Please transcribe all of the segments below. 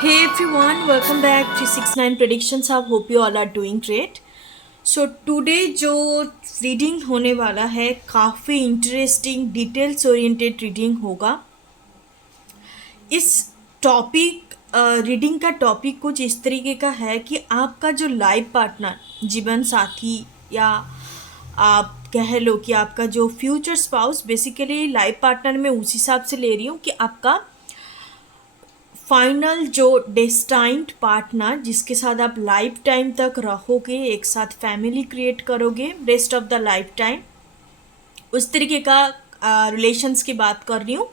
Hey everyone, welcome back to 369 Predictions. I hope you all are doing great. So today जो reading होने वाला है काफ़ी interesting details oriented reading होगा. इस टॉपिक रीडिंग का टॉपिक कुछ इस तरीके का है कि आपका जो लाइफ पार्टनर जीवन साथी या आप कह लो कि आपका जो future spouse, basically life partner मैं उस हिसाब से ले रही हूँ कि आपका फाइनल जो डेस्टाइंड पार्टनर जिसके साथ आप लाइफ टाइम तक रहोगे, एक साथ फैमिली क्रिएट करोगे rest of the life time, उस तरीके का रिलेशंस की बात कर रही हूँ.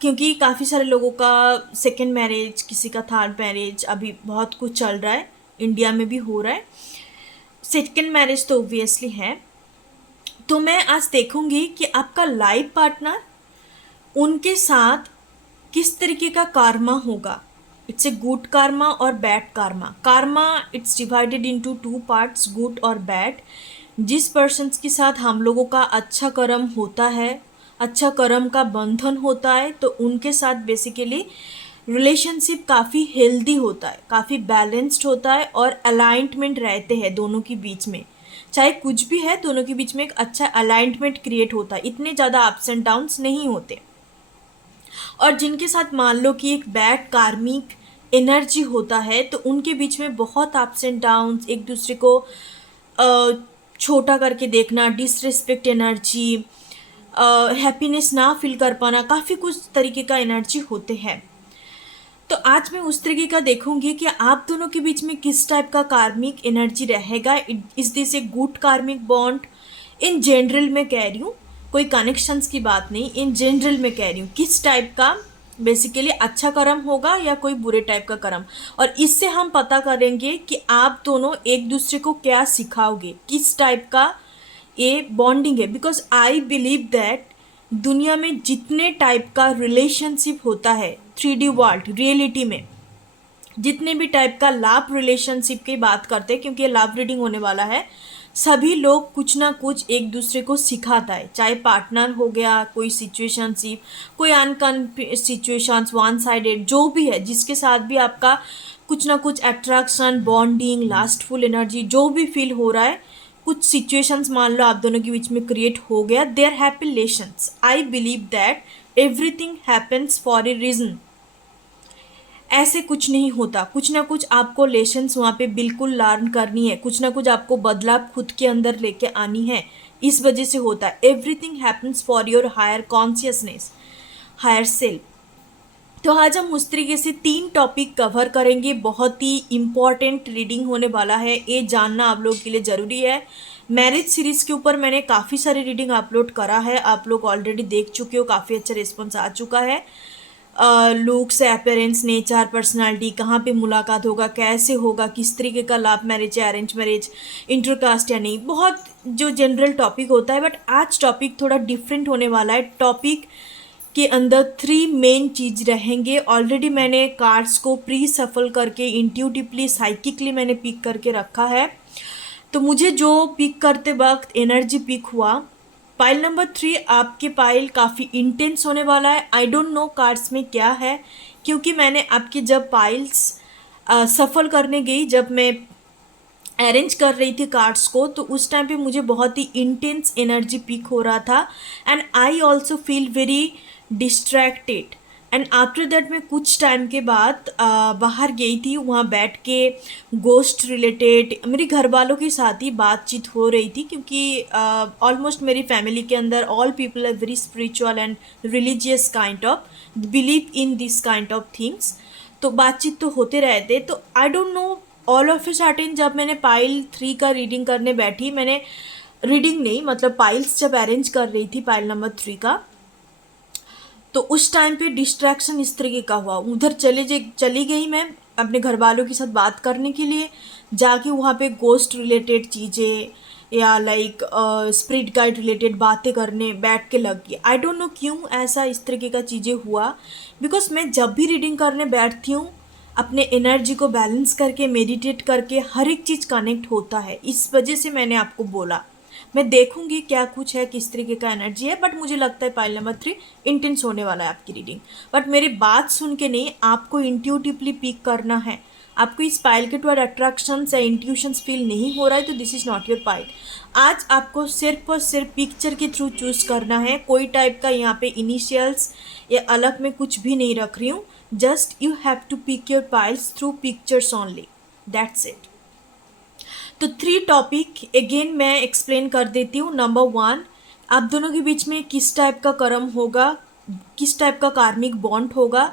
क्योंकि काफ़ी सारे लोगों का सेकेंड मैरिज, किसी का थर्ड मैरिज, अभी बहुत कुछ चल रहा है, इंडिया में भी हो रहा है. सेकेंड मैरिज तो ऑब्वियसली है. तो मैं आज देखूंगी कि आपका लाइफ पार्टनर, उनके साथ किस तरीके का कार्मा होगा. इट्स ए गुड कार्मा और bad Karma. Karma it's divided into two parts, good और बैड. जिस पर्सन्स के साथ हम लोगों का अच्छा कर्म होता है, अच्छा कर्म का बंधन होता है, तो उनके साथ बेसिकली रिलेशनशिप काफ़ी हेल्दी होता है, काफ़ी बैलेंस्ड होता है और अलाइनमेंट रहते हैं दोनों के बीच में. चाहे कुछ भी है, दोनों के बीच में एक अच्छा अलाइनमेंट क्रिएट होता है, इतने ज़्यादा अप्स एंड डाउन्स नहीं होते. और जिनके साथ मान लो कि एक बैड कार्मिक एनर्जी होता है, तो उनके बीच में बहुत अप्स एंड डाउन्स, एक दूसरे को छोटा करके देखना, डिसरिस्पेक्ट एनर्जी, हैप्पीनेस ना फील कर पाना, काफ़ी कुछ तरीके का एनर्जी होते हैं. तो आज मैं उस तरीके का देखूंगी कि आप दोनों के बीच में किस टाइप का कार्मिक एनर्जी रहेगा. इज दिस ए गुड कार्मिक बॉन्ड? इन जनरल मैं कह रही हूँ, कोई कनेक्शंस की बात नहीं, इन जनरल में कह रही हूँ किस टाइप का बेसिकली अच्छा कर्म होगा या कोई बुरे टाइप का कर्म. और इससे हम पता करेंगे कि आप दोनों एक दूसरे को क्या सिखाओगे, किस टाइप का ये बॉन्डिंग है. बिकॉज आई बिलीव दैट दुनिया में जितने टाइप का रिलेशनशिप होता है 3D वर्ल्ड रियलिटी में, जितने भी टाइप का लव रिलेशनशिप की बात करते हैं, क्योंकि ये लव रीडिंग होने वाला है, सभी लोग कुछ ना कुछ एक दूसरे को सिखाता है. चाहे पार्टनर हो गया, कोई सिचुएशनशिप, कोई अनकन सिचुएशंस, वन साइडेड, जो भी है, जिसके साथ भी आपका कुछ ना कुछ अट्रैक्शन, बॉन्डिंग, लास्टफुल एनर्जी जो भी फील हो रहा है, कुछ सिचुएशंस मान लो आप दोनों के बीच में क्रिएट हो गया, there happy relations. I believe that everything happens for a reason. ऐसे कुछ नहीं होता, कुछ ना कुछ आपको लेसन्स वहाँ पे बिल्कुल लर्न करनी है, कुछ ना कुछ आपको बदलाव खुद के अंदर लेके आनी है, इस वजह से होता है. Everything happens for your higher consciousness, higher self. तो आज हम उस तरीके से 3 टॉपिक कवर करेंगे. बहुत ही इम्पॉर्टेंट रीडिंग होने वाला है, ये जानना आप लोग के लिए ज़रूरी है. मैरिज सीरीज़ के ऊपर मैंने काफ़ी सारी रीडिंग अपलोड करा है, आप लोग ऑलरेडी देख चुके हो, काफ़ी अच्छा रिस्पॉन्स आ चुका है. लुक्स, अपीयरेंस, नेचर, पर्सनालिटी, कहाँ पे मुलाकात होगा, कैसे होगा, किस तरीके का लव मैरिज या अरेंज मैरिज, इंटरकास्ट या नहीं, बहुत जो जनरल टॉपिक होता है. बट आज टॉपिक थोड़ा डिफरेंट होने वाला है. टॉपिक के अंदर 3 मेन चीज़ रहेंगे. ऑलरेडी मैंने कार्ड्स को प्री सफल करके इंट्यूटिवली, साइकिकली मैंने पिक करके रखा है. तो मुझे जो पिक करते वक्त एनर्जी पिक हुआ, पाइल नंबर 3, आपके पाइल काफ़ी इंटेंस होने वाला है. आई डोंट नो कार्ड्स में क्या है, क्योंकि मैंने आपके जब पाइल्स सफल करने गई, जब मैं अरेंज कर रही थी कार्ड्स को, तो उस टाइम पे मुझे बहुत ही इंटेंस एनर्जी पिक हो रहा था. And I also feel very distracted. And after that मैं कुछ टाइम के बाद बाहर गई थी, वहाँ बैठ के गोस्ट रिलेटेड मेरे घर वालों के साथ ही बातचीत हो रही थी, क्योंकि ऑलमोस्ट मेरी फैमिली के अंदर all people are very spiritual and religious kind of, believe in this kind of things. तो बातचीत तो होते रहते. तो I don't know, all of a sudden जब मैंने पाइल 3 का रीडिंग करने बैठी, मैंने रीडिंग नहीं मतलब पाइल्स जब अरेंज कर रही थी पाइल नंबर 3 का, तो उस टाइम पे डिस्ट्रैक्शन इस तरीके का हुआ. उधर चली गई मैं अपने घर वालों के साथ बात करने के लिए, जाके वहाँ पे गोस्ट रिलेटेड चीज़ें या लाइक स्पिरिट गाइड रिलेटेड बातें करने बैठ के लग गई. आई डोंट नो क्यों ऐसा इस तरीके का चीज़ें हुआ. बिकॉज मैं जब भी रीडिंग करने बैठती हूँ, अपने एनर्जी को बैलेंस करके, मेडिटेट करके, हर एक चीज़ कनेक्ट होता है. इस वजह से मैंने आपको बोला. मैं देखूंगी क्या कुछ है, किस तरीके का एनर्जी है, बट मुझे लगता है पाइल नंबर 3 इंटेंस होने वाला है आपकी रीडिंग। बट मेरी बात सुन के नहीं, आपको इंट्यूटिवली पिक करना है। आपको इस पाइल के टुवर्ड अट्रैक्शंस या इंट्यूशंस फील नहीं हो रहा है तो this is not your pile. आज आपको सिर्फ और सिर्फ पिक्चर के थ्रू चूज करना है। कोई टाइप का यहाँ पे इनिशियल्स या अलग में कुछ भी नहीं रख रही हूँ। Just you have to pick your piles through pictures only, that's it. तो 3 टॉपिक अगेन मैं एक्सप्लेन कर देती हूँ। नंबर 1, आप दोनों के बीच में किस टाइप का कर्म होगा, किस टाइप का कार्मिक बॉन्ड होगा,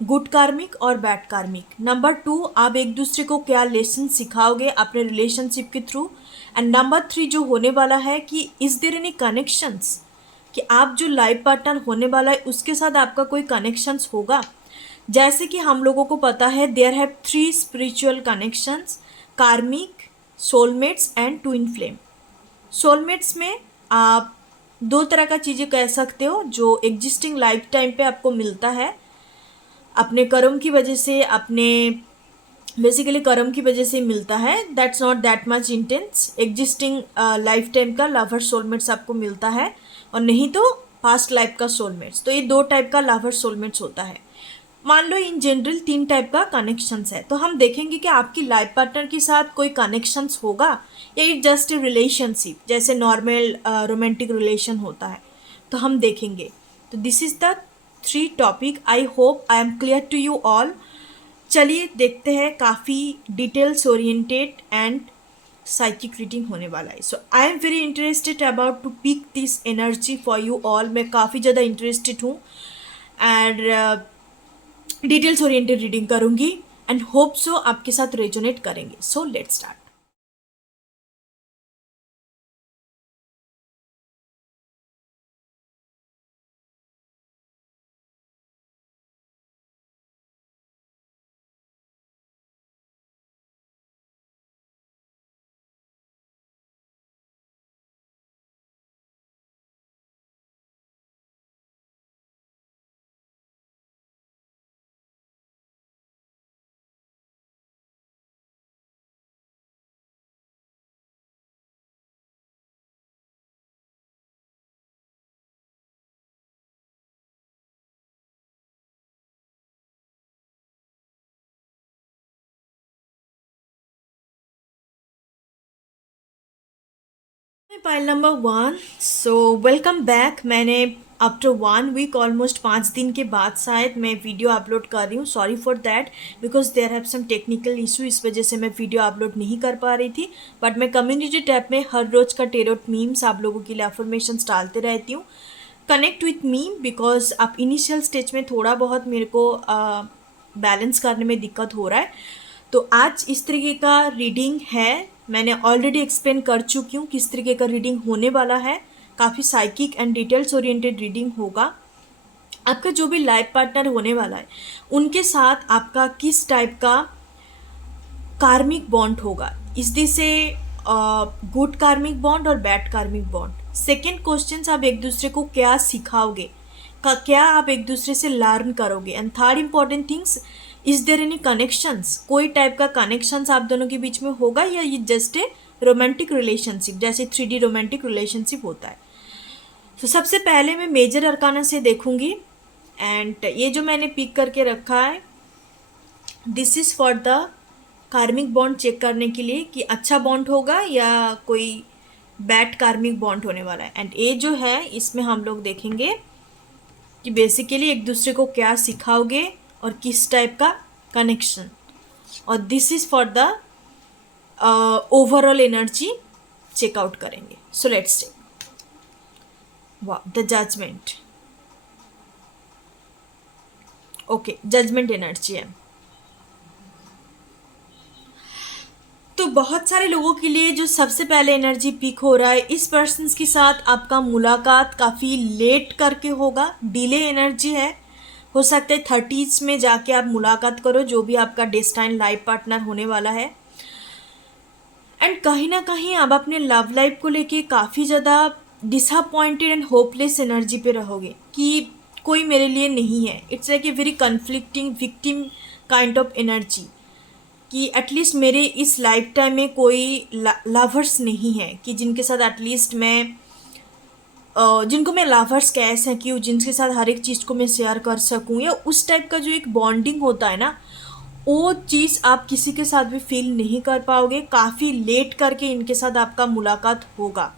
गुड कार्मिक और बैड कार्मिक। नंबर 2, आप एक दूसरे को क्या लेसन सिखाओगे अपने रिलेशनशिप के थ्रू। एंड नंबर 3 जो होने वाला है कि इज देयर एनी कनेक्शंस, कि आप जो लाइफ पार्टनर होने वाला है उसके साथ आपका कोई कनेक्शंस होगा। जैसे कि हम लोगों को पता है देयर हैव 3 स्पिरिचुअल कनेक्शंस, कार्मिक, soulmates and twin flame. Soulmates में आप 2 तरह का चीज़ें कह सकते हो जो एग्जिस्टिंग लाइफ टाइम पे आपको मिलता है अपने कर्म की वजह से, अपने बेसिकली कर्म की वजह से मिलता है। That's not that much intense. Existing life time का लवर सोलमेट्स आपको मिलता है, और नहीं तो पास्ट लाइफ का सोलमेट्स। तो ये 2 टाइप का लवर सोलमेट्स होता है। मान लो इन जनरल 3 टाइप का कनेक्शंस है, तो हम देखेंगे कि आपकी लाइफ पार्टनर के साथ कोई कनेक्शंस होगा या इट जस्ट ए रिलेशनशिप, जैसे नॉर्मल रोमांटिक रिलेशन होता है, तो हम देखेंगे। तो this is the 3 topic. I hope I am clear to you all. चलिए देखते हैं, काफ़ी details oriented and psychic reading होने वाला है। So I am very interested about to pick this energy for you all. मैं काफ़ी ज़्यादा इंटरेस्टेड हूँ एंड डिटेल्स ओरिएंटेड रीडिंग करूँगी एंड होप सो आपके साथ रेजोनेट करेंगे। So let's start. Pile number 1। So welcome back. मैंने आफ्टर 1 वीक ऑलमोस्ट 5 दिन के बाद शायद मैं वीडियो अपलोड कर रही हूँ। Sorry for that because there have some technical issue, इस वजह से मैं वीडियो अपलोड नहीं कर पा रही थी। बट मैं कम्युनिटी टैब में हर रोज़ का टेरोट मीम्स आप लोगों के लिए अफर्मेशंस डालते रहती हूँ। कनेक्ट विथ मी बिकॉज आप इनिशियल स्टेज में थोड़ा बहुत मेरे को बैलेंस करने में दिक्कत हो रहा है। तो आज इस तरीके का रीडिंग है, मैंने ऑलरेडी एक्सप्लेन कर चुकी हूँ किस तरीके का रीडिंग होने वाला है। काफ़ी psychic and details oriented reading होगा। आपका जो भी लाइफ पार्टनर होने वाला है उनके साथ आपका किस टाइप का कार्मिक बॉन्ड होगा, इस दी से गुड कार्मिक बॉन्ड और बैड कार्मिक बॉन्ड। सेकेंड क्वेश्चन, आप एक दूसरे को क्या सिखाओगे, क्या आप एक दूसरे से लर्न करोगे। And third important things, is there any connections, कोई टाइप का कनेक्शंस आप दोनों के बीच में होगा या ये जस्ट ए रोमांटिक रिलेशनशिप, जैसे 3D रोमांटिक रिलेशनशिप होता है। तो सबसे पहले मैं मेजर अरकाना से देखूंगी एंड ये जो मैंने पिक करके रखा है this is for the karmic bond check करने के लिए कि अच्छा बॉन्ड होगा या कोई बैड कार्मिक बॉन्ड होने वाला है। एंड ये जो है इसमें हम लोग देखेंगे कि बेसिकली एक दूसरे को क्या सिखाओगे और किस टाइप का कनेक्शन। और this is for the overall energy checkout करेंगे। So let's take the judgement. Okay, judgement energy है। तो बहुत सारे लोगों के लिए जो सबसे पहले एनर्जी पिक हो रहा है, इस पर्सन के साथ आपका मुलाकात काफ़ी लेट करके होगा, डिले एनर्जी है। हो सकता है 30s में जाके आप मुलाकात करो जो भी आपका डेस्टाइन लाइफ पार्टनर होने वाला है। एंड कहीं ना कहीं आप अपने लव लाइफ को लेके काफ़ी ज़्यादा डिसअपॉइंटेड एंड होपलेस एनर्जी पे रहोगे कि कोई मेरे लिए नहीं है। It's like a very conflicting victim kind of energy. कि एटलीस्ट मेरे इस लाइफ टाइम में कोई लवर्स नहीं है कि जिनके साथ एटलीस्ट मैं जिनको मैं लवर्स कह सकूँ, जिनके साथ हर एक चीज़ को मैं शेयर कर सकूँ, या उस टाइप का जो एक बॉन्डिंग होता है ना, वो चीज़ आप किसी के साथ भी फील नहीं कर पाओगे। काफ़ी लेट करके इनके साथ आपका मुलाकात होगा।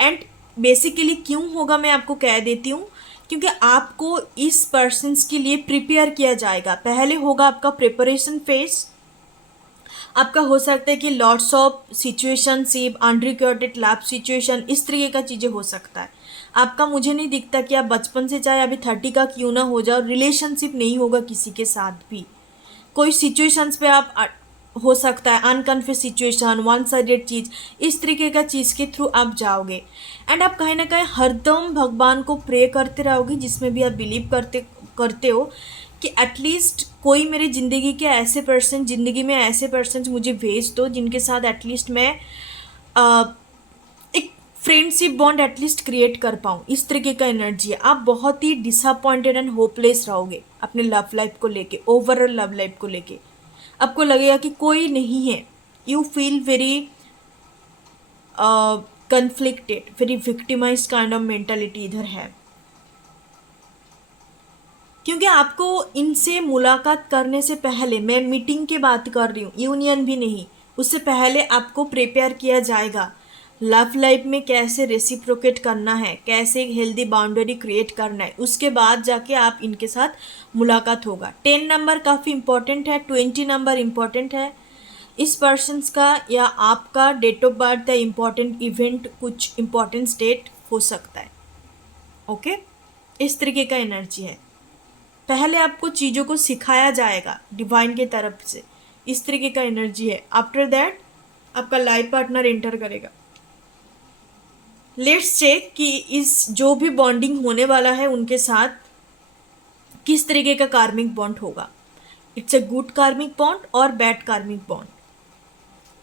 एंड बेसिकली क्यों होगा मैं आपको कह देती हूँ, क्योंकि आपको इस पर्सन्स के लिए प्रिपेयर किया जाएगा। पहले होगा आपका प्रिपरेशन फेज। आपका हो सकता है कि lots of situationship, unrequited love situation, इस तरीके का चीज़ें हो सकता है आपका। मुझे नहीं दिखता कि आप बचपन से चाहे अभी 30 का क्यों ना हो जाओ, रिलेशनशिप नहीं होगा किसी के साथ भी। कोई सिचुएशंस पे आप हो सकता है अनकन्फेस सिचुएशन, वन साइडेड चीज़, इस तरीके का चीज़ के थ्रू आप जाओगे। एंड आप कहीं ना कहीं हरदम भगवान को प्रे करते रहोगे, जिसमें भी आप बिलीव करते करते हो कि एटलीस्ट कोई मेरे ज़िंदगी में ऐसे पर्सन मुझे भेज दो जिनके साथ एटलीस्ट मैं एक फ्रेंडशिप बॉन्ड एटलीस्ट क्रिएट कर पाऊँ। इस तरीके का एनर्जी है। आप बहुत ही डिसअपॉइंटेड एंड होपलेस रहोगे अपने लव लाइफ को लेके, ओवरऑल लव लाइफ को लेके। आपको लगेगा कि कोई नहीं है। You feel very conflicted, very victimise kind of mentality इधर है, क्योंकि आपको इनसे मुलाकात करने से पहले, मैं मीटिंग की बात कर रही हूँ, यूनियन भी नहीं, उससे पहले आपको प्रिपेयर किया जाएगा लव लाइफ में कैसे रेसिप्रोकेट करना है, कैसे एक हेल्दी बाउंड्री क्रिएट करना है। उसके बाद जाके आप इनके साथ मुलाकात होगा। 10 नंबर काफ़ी इंपॉर्टेंट है, 20 नंबर इंपॉर्टेंट है। इस पर्सन्स का या आपका डेट ऑफ बर्थ या इम्पॉर्टेंट इवेंट, कुछ इम्पॉर्टेंट डेट हो सकता है। ओके, इस तरीके का एनर्जी है। पहले आपको चीज़ों को सिखाया जाएगा डिवाइन की तरफ से, इस तरीके का एनर्जी है। आफ्टर दैट आपका लाइफ पार्टनर एंटर करेगा। लेट्स चेक कि इस जो भी बॉन्डिंग होने वाला है उनके साथ किस तरीके का कार्मिक बॉन्ड होगा। इट्स अ गुड कार्मिक बॉन्ड और बैड कार्मिक bond.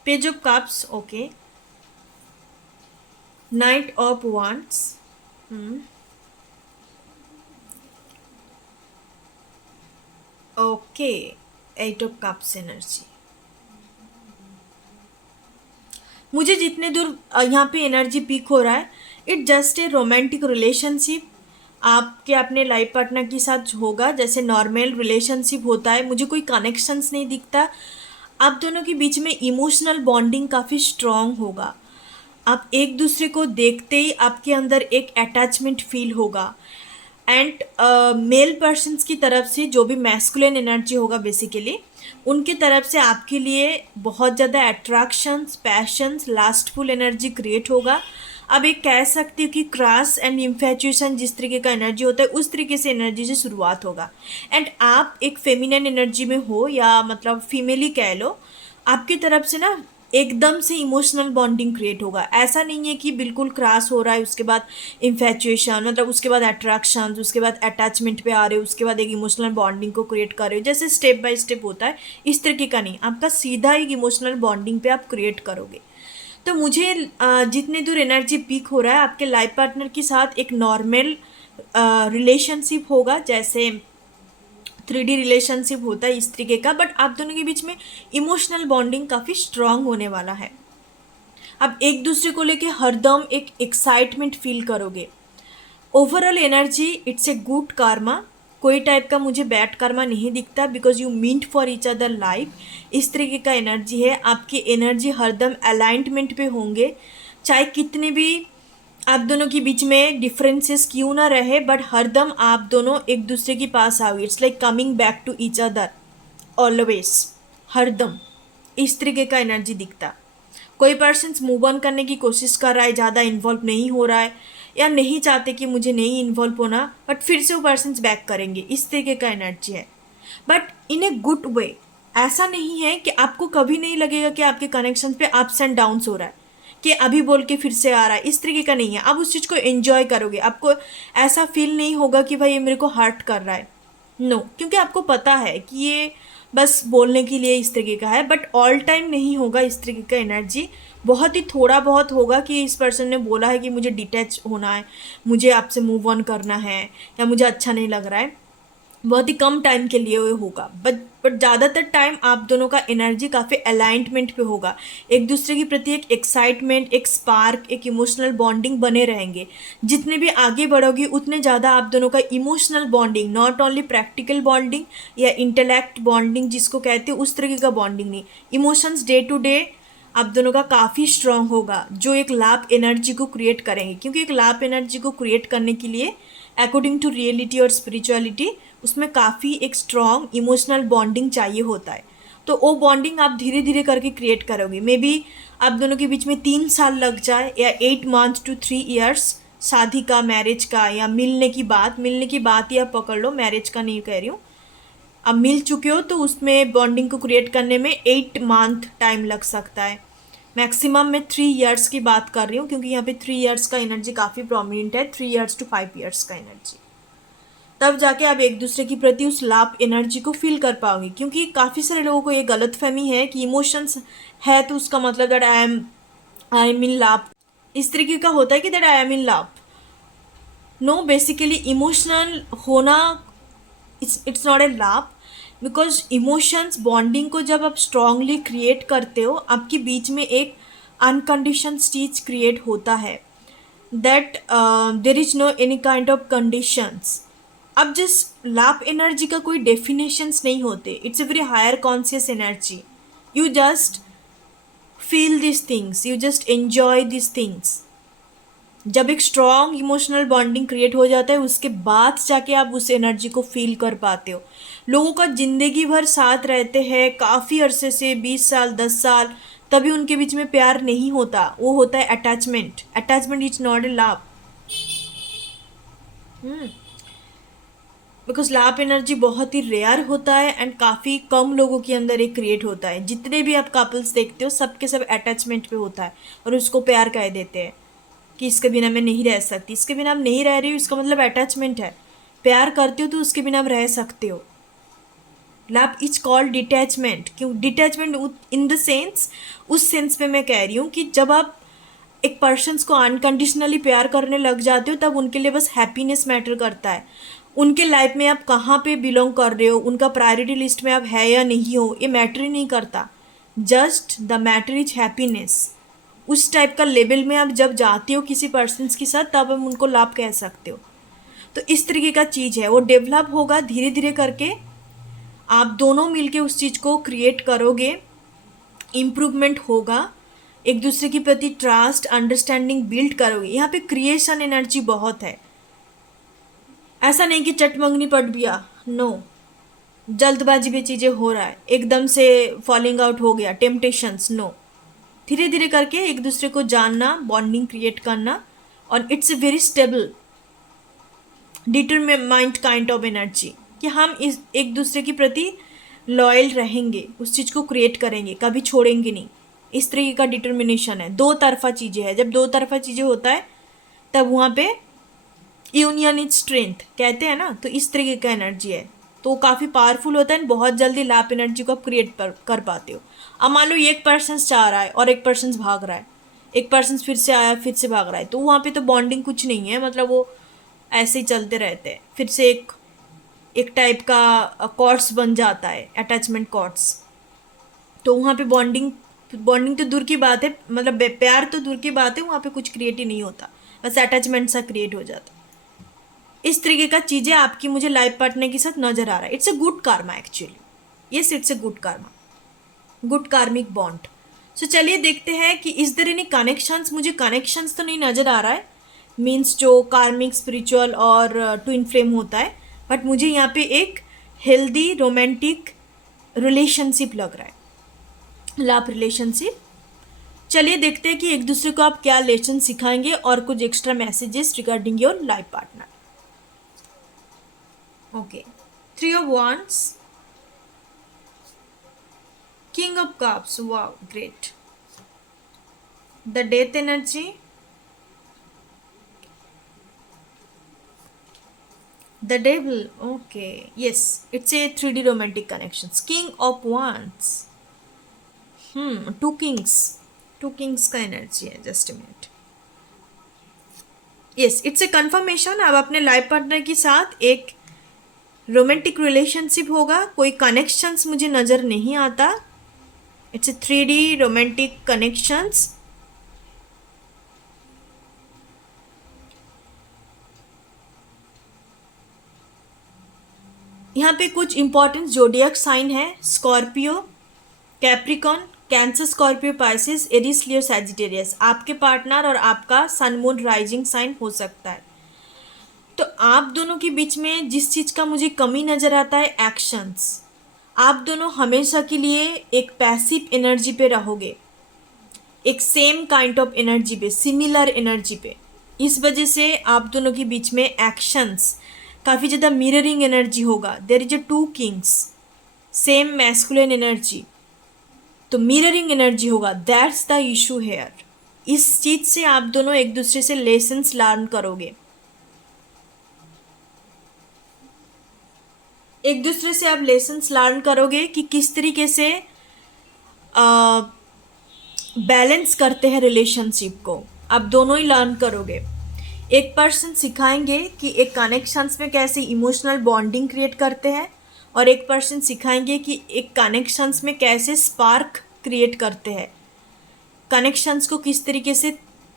Page of cups, okay, night of wands, okay, 8 of cups energy. मुझे जितने दूर यहाँ पे एनर्जी पीक हो रहा है, it just A romantic relationship आपके अपने लाइफ पार्टनर के साथ होगा, जैसे नॉर्मल रिलेशनशिप होता है। मुझे कोई कनेक्शंस नहीं दिखता। आप दोनों के बीच में इमोशनल बॉन्डिंग काफ़ी स्ट्रॉन्ग होगा। आप एक दूसरे को देखते ही आपके अंदर एक अटैचमेंट फील होगा। एंड मेल पर्सन्स की तरफ से जो भी मैस्कुलिन एनर्जी होगा बेसिकली, उनके तरफ से आपके लिए बहुत ज़्यादा अट्रैक्शंस, पैशंस, लास्टफुल एनर्जी क्रिएट होगा। अब एक कह सकती हूँ कि क्रश एंड इन्फैचुएशन जिस तरीके का एनर्जी होता है, उस तरीके से एनर्जी से शुरुआत होगा। एंड आप एक फेमिनिन एनर्जी में हो, या मतलब फीमेली कह लो, आपकी तरफ से ना एकदम से इमोशनल बॉन्डिंग क्रिएट होगा। ऐसा नहीं है कि बिल्कुल क्रॉस हो रहा है, उसके बाद इन्फैचुएशन, मतलब उसके बाद अट्रैक्शन, उसके बाद अटैचमेंट पे आ रहे हो, उसके बाद एक इमोशनल बॉन्डिंग को क्रिएट कर रहे हो, जैसे स्टेप बाय स्टेप होता है, इस तरीके का नहीं। आपका सीधा एक इमोशनल बॉन्डिंग पे आप क्रिएट करोगे। तो मुझे जितने दूर एनर्जी पीक हो रहा है, आपके लाइफ पार्टनर के साथ एक नॉर्मल रिलेशनशिप होगा, जैसे 3D रिलेशनशिप होता है इस तरीके का, बट आप दोनों के बीच में इमोशनल बॉन्डिंग काफ़ी स्ट्रांग होने वाला है। आप एक दूसरे को लेके हरदम एक एक्साइटमेंट फील करोगे। Overall energy, it's a good karma. कोई टाइप का मुझे बैड कार्मा नहीं दिखता, because you meet for each other life, इस तरीके का एनर्जी है। आपकी एनर्जी हरदम अलाइनमेंट पे होंगे, चाहे कितने भी आप दोनों के बीच में डिफरेंसेस क्यों ना रहे, बट हरदम आप दोनों एक दूसरे के पास आओगे। It's like coming back to each other always, हरदम, इस तरीके का एनर्जी दिखता। कोई पर्सन मूव ऑन करने की कोशिश कर रहा है, ज़्यादा इन्वॉल्व नहीं हो रहा है, या नहीं चाहते कि मुझे नहीं इन्वॉल्व होना, बट फिर से वो पर्सन बैक करेंगे, इस तरीके का एनर्जी है, but in a good way. ऐसा नहीं है कि आपको कभी नहीं लगेगा कि आपके कनेक्शन पे अप्स एंड डाउन्स हो रहा है, कि अभी बोल के फिर से आ रहा है, इस तरीके का नहीं है। आप उस चीज़ को एंजॉय करोगे। आपको ऐसा फील नहीं होगा कि भाई ये मेरे को हर्ट कर रहा है, नो, क्योंकि आपको पता है कि ये बस बोलने के लिए इस तरीके का है, बट ऑल टाइम नहीं होगा इस तरीके का एनर्जी। बहुत ही थोड़ा बहुत होगा कि इस पर्सन ने बोला है कि मुझे डिटैच होना है, मुझे आपसे मूव ऑन करना है, या मुझे अच्छा नहीं लग रहा है, बहुत ही कम टाइम के लिए होगा, बट बट ज़्यादातर टाइम आप दोनों का एनर्जी काफ़ी अलाइनमेंट पे होगा, एक दूसरे के प्रति एक एक्साइटमेंट, एक स्पार्क, एक इमोशनल बॉन्डिंग बने रहेंगे। जितने भी आगे बढ़ोगे उतने ज़्यादा आप दोनों का emotional bonding, not only practical bonding या इंटेलेक्ट बॉन्डिंग जिसको कहते हैं उस तरीके का बॉन्डिंग नहीं, इमोशंस डे टू डे आप दोनों का काफ़ी स्ट्रांग होगा, जो एक लाभ एनर्जी को क्रिएट करेंगे। क्योंकि एक लाभ एनर्जी को क्रिएट करने के लिए अकॉर्डिंग टू रियलिटी और स्पिरिचुअलिटी उसमें काफ़ी एक स्ट्रांग इमोशनल बॉन्डिंग चाहिए होता है। तो वो बॉन्डिंग आप धीरे धीरे करके क्रिएट करोगे। मे बी आप दोनों के बीच में 3 साल लग जाए या 8 मंथ to 3 years, शादी का, मैरिज का, या मिलने की बात ही आप पकड़ लो, मैरिज का नहीं कह रही हूँ। अब मिल चुके हो तो उसमें बॉन्डिंग को क्रिएट करने में 8 मंथ टाइम लग सकता है, मैक्सिमम मैं 3 years की बात कर रही हूँ, क्योंकि यहाँ पे 3 years का एनर्जी काफ़ी प्रोमिनेंट है, 3 years to 5 years का एनर्जी। तब जाके आप एक दूसरे के प्रति उस लाभ एनर्जी को फील कर पाओगे। क्योंकि काफ़ी सारे लोगों को ये गलत फहमी है कि इमोशंस है तो उसका मतलब that I am in love, इस तरीके का होता है कि that I am in love. No, basically emotional होना it's not a love, because emotions bonding को जब आप स्ट्रांगली क्रिएट करते हो आपके बीच में एक अनकंडीशन चीज क्रिएट होता है, that there is no any kind of conditions. अब जिस लव एनर्जी का कोई डेफिनेशंस नहीं होते, it's a very higher conscious energy. You just feel this things, you just enjoy this things. जब एक स्ट्रॉन्ग इमोशनल बॉन्डिंग क्रिएट हो जाता है उसके बाद जाके आप उस एनर्जी को फील कर पाते हो। लोगों का ज़िंदगी भर साथ रहते हैं काफ़ी अरसे से, 20 साल 10 साल, तभी उनके बीच में प्यार नहीं होता, वो होता है attachment. Attachment is not a love, because love energy बहुत ही रेयर होता है एंड काफ़ी कम लोगों के अंदर एक क्रिएट होता है। जितने भी आप कपल्स देखते हो सबके सब अटैचमेंट पे होता है और उसको प्यार कह देते हैं कि इसके बिना मैं नहीं रह सकती। इसके बिना आप नहीं रह रही हो इसका मतलब अटैचमेंट है। प्यार करते हो तो उसके बिना आप रह सकते हो। Love is called detachment. क्यों डिटैचमेंट? इन द सेंस, उस सेंस में मैं कह रही हूँ कि जब आप एक पर्सन्स को अनकंडीशनली प्यार करने लग जाते हो तब उनके लिए बस हैप्पीनेस मैटर करता है। उनके लाइफ में आप कहाँ पे बिलोंग कर रहे हो, उनका प्रायोरिटी लिस्ट में आप है या नहीं हो, ये मैटर ही नहीं करता। Just the matter is happiness. उस टाइप का लेवल में आप जब जाते हो किसी पर्सन्स के साथ तब हम उनको लव कह सकते हो। तो इस तरीके का चीज़ है, वो डेवलप होगा धीरे धीरे करके। आप दोनों मिलके उस चीज़ को क्रिएट करोगे, इम्प्रूवमेंट होगा, एक दूसरे के प्रति ट्रस्ट अंडरस्टैंडिंग बिल्ड करोगे। यहाँ पे क्रिएशन एनर्जी बहुत है। ऐसा नहीं कि चटमंगनी पट गया, नो, जल्दबाजी में चीज़ें हो रहा है, एकदम से फॉलिंग आउट हो गया, टेम्पटेशंस, नो। धीरे धीरे करके एक दूसरे को जानना, बॉन्डिंग क्रिएट करना, और it's a very stable determined kind of energy कि हम इस एक दूसरे के प्रति लॉयल रहेंगे, उस चीज़ को क्रिएट करेंगे, कभी छोड़ेंगे नहीं। इस तरीके का डिटर्मिनेशन है। दो तरफा चीज़ें हैं। जब दो तरफा चीज़ें होता है तब वहाँ पे यूनियन इज स्ट्रेंथ कहते हैं ना, तो इस तरीके का एनर्जी है। तो काफ़ी पावरफुल होता है, बहुत जल्दी लैप एनर्जी को आप क्रिएट कर पाते हो। अब मान लो एक पर्सन चाह रहा है और एक पर्सन भाग रहा है, एक पर्सन फिर से आया फिर से भाग रहा है, तो वहाँ पे तो बॉन्डिंग कुछ नहीं है, मतलब वो ऐसे ही चलते रहते हैं। फिर से एक टाइप का कॉर्ड्स बन जाता है, अटैचमेंट कॉर्ड्स। तो वहाँ पे बॉन्डिंग तो दूर की बात है, मतलब प्यार तो दूर की बात है, वहाँ पे कुछ क्रिएट ही नहीं होता, बस अटैचमेंट सा क्रिएट हो जाता। इस तरीके का चीज़ें आपकी मुझे लाइफ पार्टनर के साथ नजर आ रहा है। It's a good Karma actually, yes it's a good Karma, good कार्मिक बॉन्ड। सो चलिए देखते हैं कि इस देर एनी कनेक्शंस। मुझे कनेक्शंस तो नहीं नज़र आ रहा है, मीन्स जो कार्मिक, स्पिरिचुअल और ट्विन फ्लेम होता है, बट मुझे यहाँ पे एक हेल्दी रोमांटिक रिलेशनशिप लग रहा है, लव रिलेशनशिप। चलिए देखते हैं कि एक दूसरे को आप क्या लेसन सिखाएंगे और कुछ extra messages regarding your life partner. Okay, 3 of Wands, King of Cups, wow, great. The Death energy, the Devil, okay, yes, it's a 3D romantic connections. King of Wands, two kings का energy है, just a minute. Yes, it's a confirmation. आप अपने life partner के साथ एक romantic relationship होगा, कोई connections मुझे नज़र नहीं आता। It's a 3D romantic connections. यहाँ पे कुछ इंपॉर्टेंट जोडियक साइन है, Scorpio, Capricorn, Cancer, Scorpio, Pisces, Aries, Leo, Sagittarius. आपके पार्टनर और आपका सन मून राइजिंग साइन हो सकता है। तो आप दोनों के बीच में जिस चीज़ का मुझे कमी नज़र आता है, एक्शंस। आप दोनों हमेशा के लिए एक पैसिव एनर्जी पे रहोगे, एक सेम काइंड ऑफ एनर्जी पे, सिमिलर एनर्जी पे। इस वजह से आप दोनों के बीच में एक्शंस काफ़ी ज़्यादा मिररिंग एनर्जी होगा। There is a two kings, same masculine energy, तो मिररिंग एनर्जी होगा। That's the issue here. इस चीज़ से आप दोनों एक दूसरे से लेसन्स लर्न करोगे, एक दूसरे से आप लेसन्स लर्न करोगे कि किस तरीके से बैलेंस करते हैं रिलेशनशिप को। आप दोनों ही लर्न करोगे। एक पर्सन सिखाएंगे कि एक कनेक्शंस में कैसे इमोशनल बॉन्डिंग क्रिएट करते हैं, और एक पर्सन सिखाएंगे कि एक कनेक्शंस में कैसे स्पार्क क्रिएट करते हैं, कनेक्शंस को किस तरीके से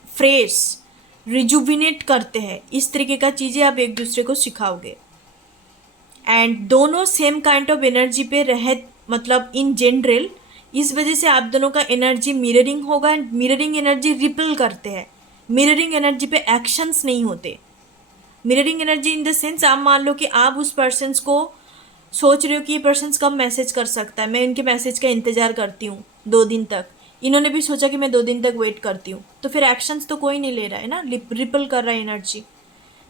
फ्रेश रिजुविनेट करते हैं। इस तरीके का चीज़ें आप एक दूसरे को सिखाओगे। एंड दोनों सेम काइंड ऑफ एनर्जी पे रहे, मतलब इन जनरल। इस वजह से आप दोनों का एनर्जी मिररिंग होगा, एंड मिररिंग एनर्जी रिपल करते हैं। मिररिंग एनर्जी पे एक्शंस नहीं होते। Mirroring energy in the sense, आप मान लो कि आप उस पर्सन को सोच रहे हो कि ये पर्सन कब मैसेज कर सकता है, मैं इनके मैसेज का इंतज़ार करती हूँ 2 दिन तक। इन्होंने भी सोचा कि मैं 2 दिन तक वेट करती हूँ, तो फिर एक्शंस तो कोई नहीं ले रहा है ना, रिपल कर रहा है एनर्जी।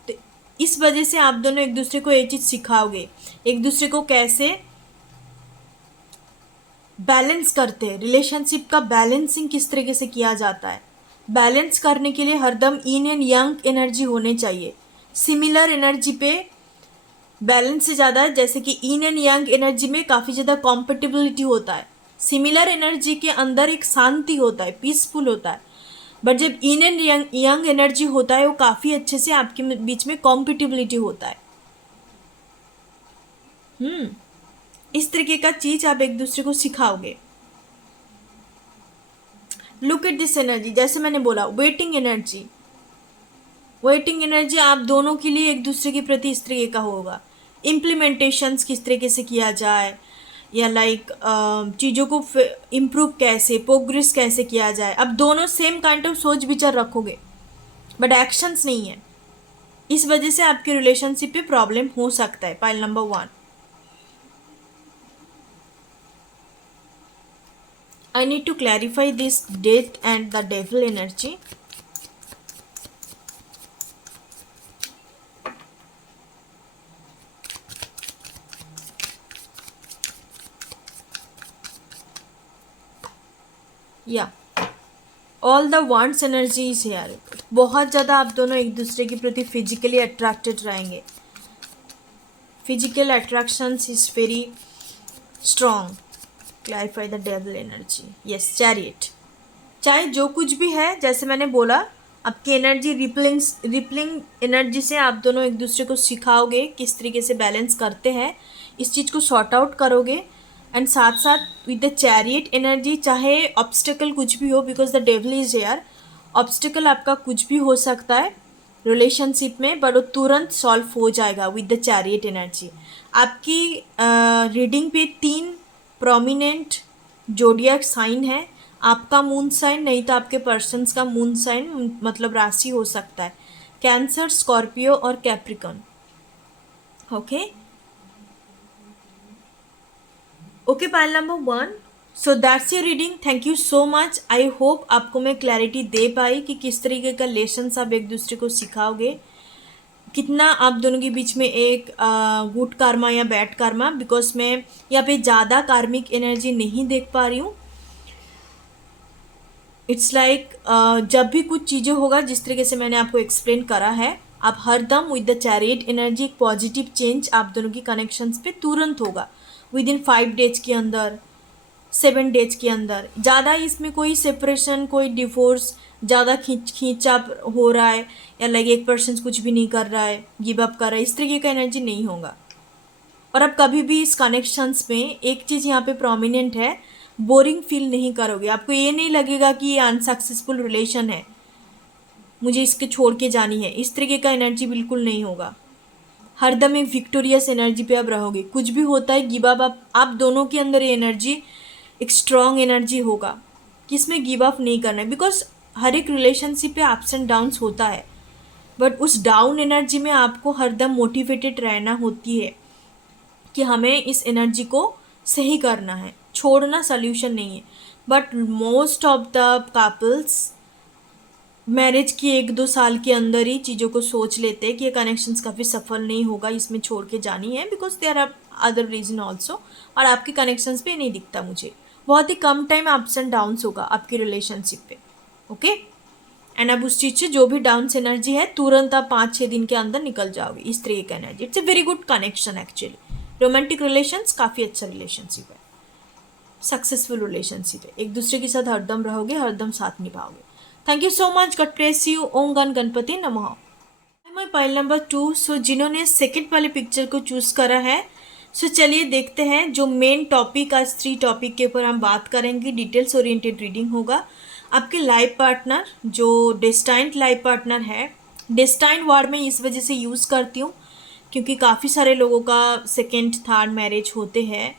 तो इस वजह से आप दोनों एक दूसरे को ये चीज़ सिखाओगे, एक दूसरे को कैसे बैलेंस करते हैं, रिलेशनशिप का बैलेंसिंग किस तरीके से किया जाता है। बैलेंस करने के लिए हरदम इन एंड यंग एनर्जी होने चाहिए। सिमिलर एनर्जी पे बैलेंस से ज़्यादा, जैसे कि इन एंड यंग एनर्जी में काफ़ी ज़्यादा कॉम्पेटिबिलिटी होता है। सिमिलर एनर्जी के अंदर एक शांति होता है, पीसफुल होता है। बट जब इन एंड यंग एनर्जी होता है, वो काफ़ी अच्छे से आपके बीच में कॉम्पेटिबिलिटी होता है। इस तरीके का चीज़ आप एक दूसरे को सिखाओगे। लुक एट दिस एनर्जी, जैसे मैंने बोला वेटिंग एनर्जी। वेटिंग एनर्जी आप दोनों के लिए एक दूसरे के प्रति इस तरीके का होगा। इम्प्लीमेंटेशंस किस तरीके से किया जाए, या लाइक चीज़ों को इम्प्रूव कैसे, प्रोग्रेस कैसे किया जाए। अब दोनों सेम काइंड ऑफ सोच विचार रखोगे, बट एक्शंस नहीं है। इस वजह से आपके रिलेशनशिप पे प्रॉब्लम हो सकता है। Pile number 1, I need to clarify this death and the devil energy. All the wants energy is here. बहुत ज़्यादा आप दोनों एक दूसरे के प्रति फिजिकली अट्रैक्टेड रहेंगे। Physical attractions is very strong. Clarify the devil energy. Yes, chariot. चाहे जो कुछ भी है, जैसे मैंने बोला, आपकी एनर्जी रिपलिंग एनर्जी से आप दोनों एक दूसरे को सिखाओगे किस तरीके से बैलेंस करते हैं, इस चीज़ को सॉर्ट आउट करोगे। एंड साथ साथ विद द चैरियट एनर्जी, चाहे ऑब्स्टिकल कुछ भी हो, because the devil is here, obstacle आपका कुछ भी हो सकता है रिलेशनशिप में, बट वो तुरंत सॉल्व हो जाएगा विद द चैरियट एनर्जी। आपकी रीडिंग पे 3 प्रोमिनेंट जोडियक साइन है। आपका मून साइन, नहीं तो आपके पर्सन्स का मून साइन, मतलब राशि हो सकता है कैंसर, स्कॉर्पियो और Capricorn. Okay pile number 1। So that's your reading. Thank you so much. I hope आपको मैं क्लैरिटी दे पाई कि किस तरीके का लेसन्स आप एक दूसरे को सिखाओगे, कितना आप दोनों के बीच में एक गुड कार्मा या बैड कार्मा, बिकॉज मैं यहाँ पे ज़्यादा कार्मिक एनर्जी नहीं देख पा रही हूँ। इट्स लाइक जब भी कुछ चीज़ें होगा, जिस तरीके से मैंने आपको एक्सप्लेन करा है, आप हरदम विद द चैरियट एनर्जी एक पॉजिटिव चेंज आप दोनों की कनेक्शंस पे तुरंत होगा, विद इन 5 डेज के अंदर, 7 डेज के अंदर। ज़्यादा इसमें कोई सेपरेशन, कोई डिवोर्स, ज़्यादा खींचाप हो रहा है, या लाइक एक पर्सन कुछ भी नहीं कर रहा है, गिव अप कर रहा है, इस तरीके का एनर्जी नहीं होगा। और आप कभी भी इस कनेक्शंस में एक चीज़ यहाँ पे प्रोमिनेंट है, बोरिंग फील नहीं करोगे। आपको ये नहीं लगेगा कि ये अनसक्सेसफुल रिलेशन है, मुझे इसके छोड़ के जानी है, इस तरीके का एनर्जी बिल्कुल नहीं होगा। हरदम एक विक्टोरियस एनर्जी पे आप रहोगे। कुछ भी होता है गिव अप, आप दोनों के अंदर ये एनर्जी एक स्ट्रॉन्ग एनर्जी होगा कि इसमें गिव अप नहीं करना है। बिकॉज हर एक रिलेशनशिप पे अप्स एंड डाउन्स होता है, बट उस डाउन एनर्जी में आपको हरदम मोटिवेटेड रहना होती है कि हमें इस एनर्जी को सही करना है, छोड़ना सल्यूशन नहीं है। But most of the couples marriage की 1-2 साल के अंदर ही चीज़ों को सोच लेते हैं कि ये कनेक्शंस काफ़ी सफल नहीं होगा, इसमें छोड़ के जानी है, because there are other reason also. और आपके कनेक्शंस पे नहीं दिखता मुझे, बहुत ही कम टाइम अप्स एंड डाउन्स होगा आपकी रिलेशनशिप पे। ओके, एंड अब उस चीज़ से जो भी डाउन्स एनर्जी है तुरंत आप 5-6 दिन के अंदर निकल जाओगे, इस तरीके का energy. It's a very good connection actually. Romantic relations काफ़ी अच्छा रिलेशनशिप है, सक्सेसफुल रिलेशनशिप है, एक दूसरे के साथ हरदम रहोगे, हरदम साथ निभाओगे। Thank you so much, God bless you, ओम गण गणपति नमः। मैं पाइल नंबर 2। सो जिन्होंने सेकेंड वाले पिक्चर को चूज़ करा है, सो चलिए देखते हैं जो मेन टॉपिक, आज 3 टॉपिक के ऊपर हम बात करेंगे। डिटेल्स ओरिएंटेड रीडिंग होगा। आपके लाइफ पार्टनर जो डेस्टाइन्ड लाइफ पार्टनर है, डेस्टाइन्ड वर्ड में इस वजह से यूज़ करती हूँ क्योंकि काफ़ी सारे लोगों का सेकेंड थर्ड मैरिज होते हैं,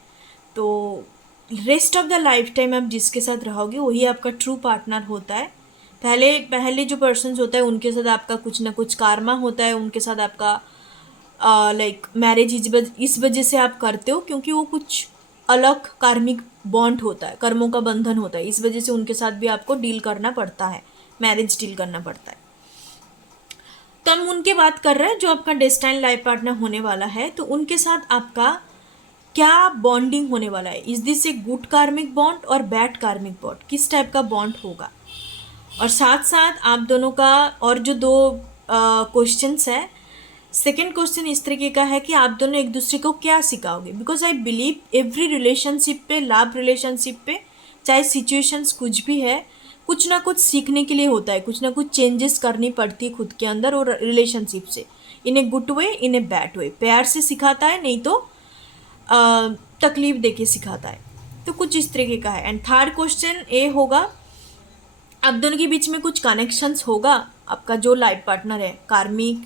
तो rest of the life time आप जिसके साथ रहोगे वही आपका ट्रू पार्टनर होता है। पहले जो पर्सन्स होता है उनके साथ आपका कुछ ना कुछ karma होता है, उनके साथ आपका लाइक मैरिज इस वजह से आप करते हो क्योंकि वो कुछ अलग कार्मिक बॉन्ड होता है, कर्मों का बंधन होता है, इस वजह से उनके साथ भी आपको डील करना पड़ता है, मैरिज डील करना पड़ता है। तो हम उनके बात कर रहे हैं जो आपका डेस्टाइन लाइफ पार्टनर होने वाला है, तो उनके साथ आपका क्या बॉन्डिंग होने वाला है। इज दिस ए गुड कार्मिक बॉन्ड और बैड कार्मिक बॉन्ड, किस टाइप का बॉन्ड होगा। और साथ साथ आप दोनों का और जो 2 क्वेश्चंस है, सेकेंड क्वेश्चन इस तरीके का है कि आप दोनों एक दूसरे को क्या सिखाओगे। Because I believe every relationship पे, लव रिलेशनशिप पे, चाहे सिचुएशंस कुछ भी है, कुछ ना कुछ सीखने के लिए होता है, कुछ ना कुछ चेंजेस करनी पड़ती है खुद के अंदर और रिलेशनशिप से, इन a good way, in a bad way. प्यार से सिखाता है, नहीं तो तकलीफ दे के सिखाता है। तो कुछ इस तरीके का है। एंड थर्ड क्वेश्चन ए होगा, आप दोनों के बीच में कुछ कनेक्शंस होगा। आपका जो लाइफ पार्टनर है, कार्मिक,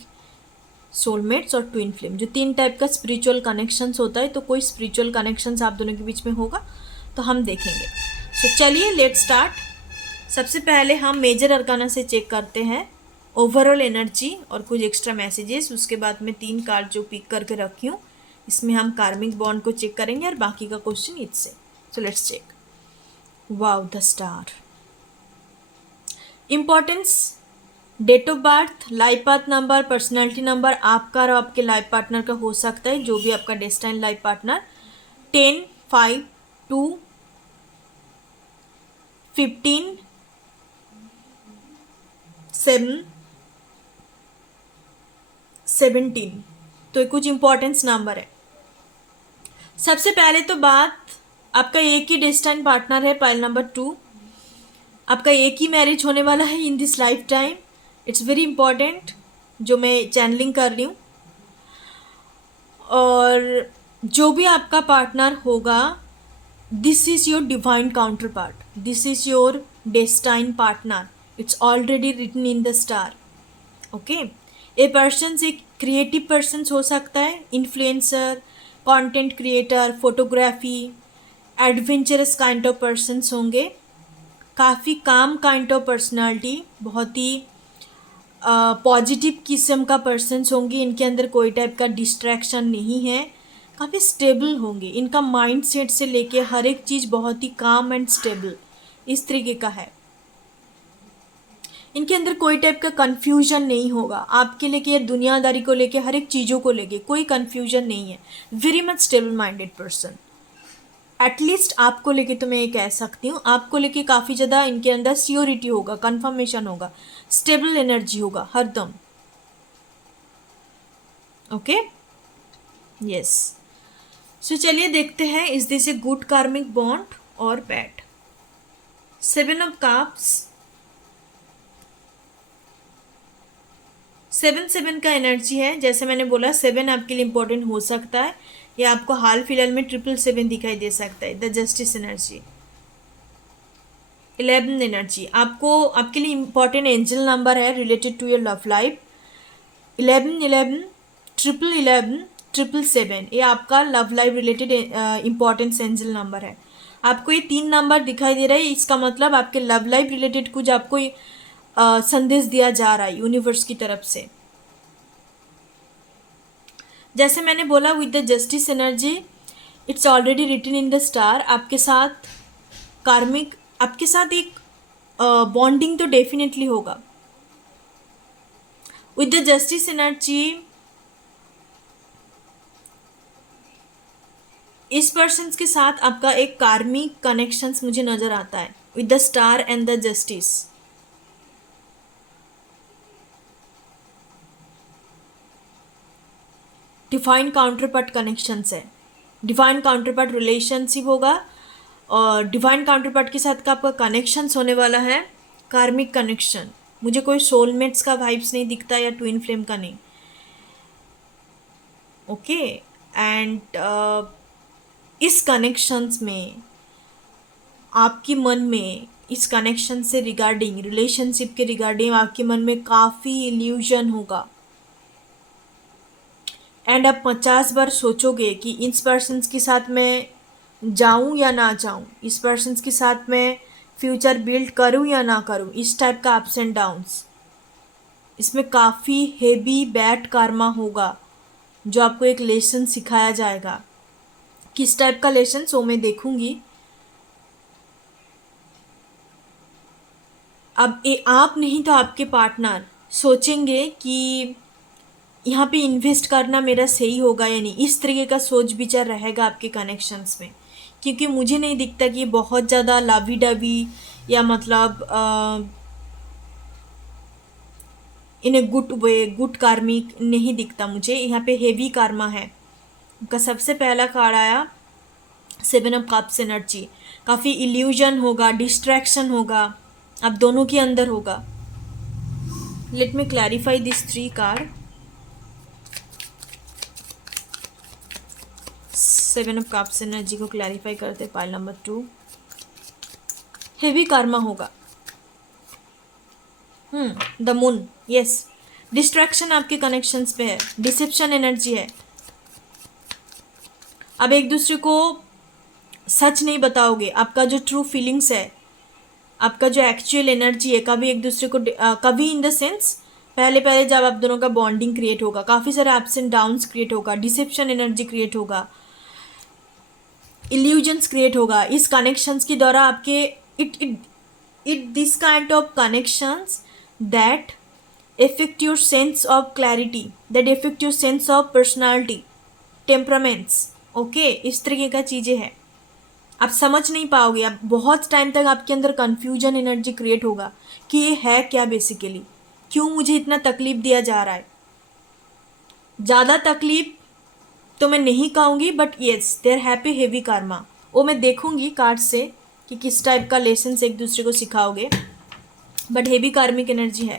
सोलमेट्स और ट्विन फ्लेम, जो 3 टाइप का स्पिरिचुअल कनेक्शंस होता है, तो कोई स्पिरिचुअल कनेक्शंस आप दोनों के बीच में होगा, तो हम देखेंगे। सो चलिए लेट्स स्टार्ट। सबसे पहले हम मेजर अरकाना से चेक करते हैं ओवरऑल एनर्जी और कुछ एक्स्ट्रा मैसेजेस। उसके बाद मैं 3 कार्ड जो पिक करके रखी हूँ, इसमें हम कार्मिक बॉन्ड को चेक करेंगे और बाकी का क्वेश्चन इससे। So let's check. Wow, the star. Importance, date of birth, life path number, personality number आपका और आपके लाइफ पार्टनर का हो सकता है, जो भी आपका डेस्टाइन लाइफ पार्टनर। 10, 5, 2, 15, 7, 17, तो ये कुछ इम्पोर्टेंस नंबर है। सबसे पहले तो बात, आपका एक ही डेस्टाइन पार्टनर है, पाइल नंबर 2। आपका एक ही मैरिज होने वाला है in this life time. It's very important जो मैं चैनलिंग कर रही हूँ। और जो भी आपका पार्टनर होगा, this is your divine counterpart, this is your destine partner, it's already written in the star. Okay, a person एक क्रिएटिव पर्सन हो सकता है, influencer, content creator, photography, adventurous kind of persons होंगे, काफ़ी काम kind of personality, बहुत ही positive किस्म का पर्सन्स होंगे। इनके अंदर कोई टाइप का डिस्ट्रैक्शन नहीं है, काफ़ी स्टेबल होंगे। इनका माइंड सेट से लेके हर एक चीज़ बहुत ही काम एंड स्टेबल इस तरीके का है। इनके अंदर कोई टाइप का कन्फ्यूजन नहीं होगा आपके लेके या दुनियादारी को लेके, हर एक चीज़ों को लेके कोई कन्फ्यूजन नहीं है। Very much stable minded person, at least आपको लेके तो मैं ये कह सकती हूँ, आपको लेके काफ़ी ज़्यादा इनके अंदर सियोरिटी होगा, कंफर्मेशन होगा, स्टेबल एनर्जी होगा हरदम। Okay, yes. सो चलिए देखते हैं, इज दिस ए गुड कार्मिक बॉन्ड और bad. 7 of cups, seven seven का एनर्जी है, जैसे मैंने बोला सेवन आपके लिए इंपॉर्टेंट हो सकता है, या आपको हाल फिलहाल में ट्रिपल सेवन दिखाई दे सकता है, द जस्टिस एनर्जी। 11 एनर्जी आपको आपके लिए इंपॉर्टेंट एंजल नंबर है related to your love life. 11 11 11 777 ये आपका love life related importance angel number है। आपको ये 3 नंबर दिखाई दे रहा है, इसका मतलब आपके लव लाइफ रिलेटेड कुछ आपको संदेश दिया जा रहा है यूनिवर्स की तरफ से। जैसे मैंने बोला with the justice energy it's already written in the star, आपके साथ कार्मिक, आपके साथ एक बॉन्डिंग तो डेफिनेटली होगा। विद द जस्टिस एनर्जी इस पर्सन के साथ आपका एक कार्मिक कनेक्शंस मुझे नजर आता है with the star and the justice. Define counter part connections है, डिफाइन काउंटर पार्ट रिलेशनशिप होगा, और डिफाइन काउंटर पार्ट के साथ का आपका कनेक्शंस होने वाला है कार्मिक कनेक्शन। मुझे कोई सोलमेट्स का वाइब्स नहीं दिखता या ट्विन फ्लेम का नहीं। ओके एंड इस कनेक्शंस में आपके मन में इस कनेक्शन से रिगार्डिंग, रिलेशनशिप के रिगार्डिंग आपके मन में काफ़ी इल्यूजन होगा, एंड आप 50 बार सोचोगे कि इस पर्सन के साथ मैं जाऊं या ना जाऊं, इस पर्सन के साथ मैं फ्यूचर बिल्ड करूं या ना करूं, इस टाइप का अप्स एंड डाउन्स। इसमें काफ़ी हेवी बैड कार्मा होगा जो आपको एक लेसन सिखाया जाएगा। किस टाइप का लेसन वो मैं देखूंगी। अब आप नहीं तो आपके पार्टनर सोचेंगे कि यहाँ पे इन्वेस्ट करना मेरा सही होगा या नहीं, इस तरीके का सोच विचार रहेगा आपके कनेक्शंस में। क्योंकि मुझे नहीं दिखता कि बहुत ज़्यादा लावी डवी या मतलब इन ए गुड वे, गुड कार्मिक नहीं दिखता मुझे। यहाँ पे हेवी कार्मा है। उनका सबसे पहला कार्ड आया 7 ऑफ कप्स एनर्जी। काफ़ी इल्यूजन होगा, डिस्ट्रैक्शन होगा, आप दोनों के अंदर होगा। Let me clarify this 3 card. 7 of cups energy को क्लैरिफाई करते पाइल नंबर 2। हेवी कार्मा होगा। The moon, yes. डिस्ट्रैक्शन आपके कनेक्शंस पे है, डिसेप्शन एनर्जी है। अब एक दूसरे को सच नहीं बताओगे, आपका जो ट्रू फीलिंग्स है, आपका जो एक्चुअल एनर्जी है, कभी एक दूसरे को कभी इन द सेंस पहले पहले जब आप दोनों का बॉन्डिंग क्रिएट होगा, काफ़ी सारे अप्स एंड डाउन्स क्रिएट होगा, डिसेप्शन एनर्जी क्रिएट होगा, इल्यूजन्स क्रिएट होगा। इस कनेक्शंस के द्वारा आपके it this kind of connections that affect your sense of clarity, that affect your sense of personality, temperaments, okay इस तरीके का चीज़ें हैं। आप समझ नहीं पाओगे, आप बहुत टाइम तक आपके अंदर कन्फ्यूजन एनर्जी क्रिएट होगा कि ये है क्या बेसिकली, क्यों मुझे इतना तकलीफ दिया जा रहा है। ज़्यादा तकलीफ तो मैं नहीं कहूँगी, but yes there happy heavy karma. वो मैं देखूँगी कार्ड से कि किस टाइप का लेसन एक दूसरे को सिखाओगे, बट हेवी कार्मिक एनर्जी है।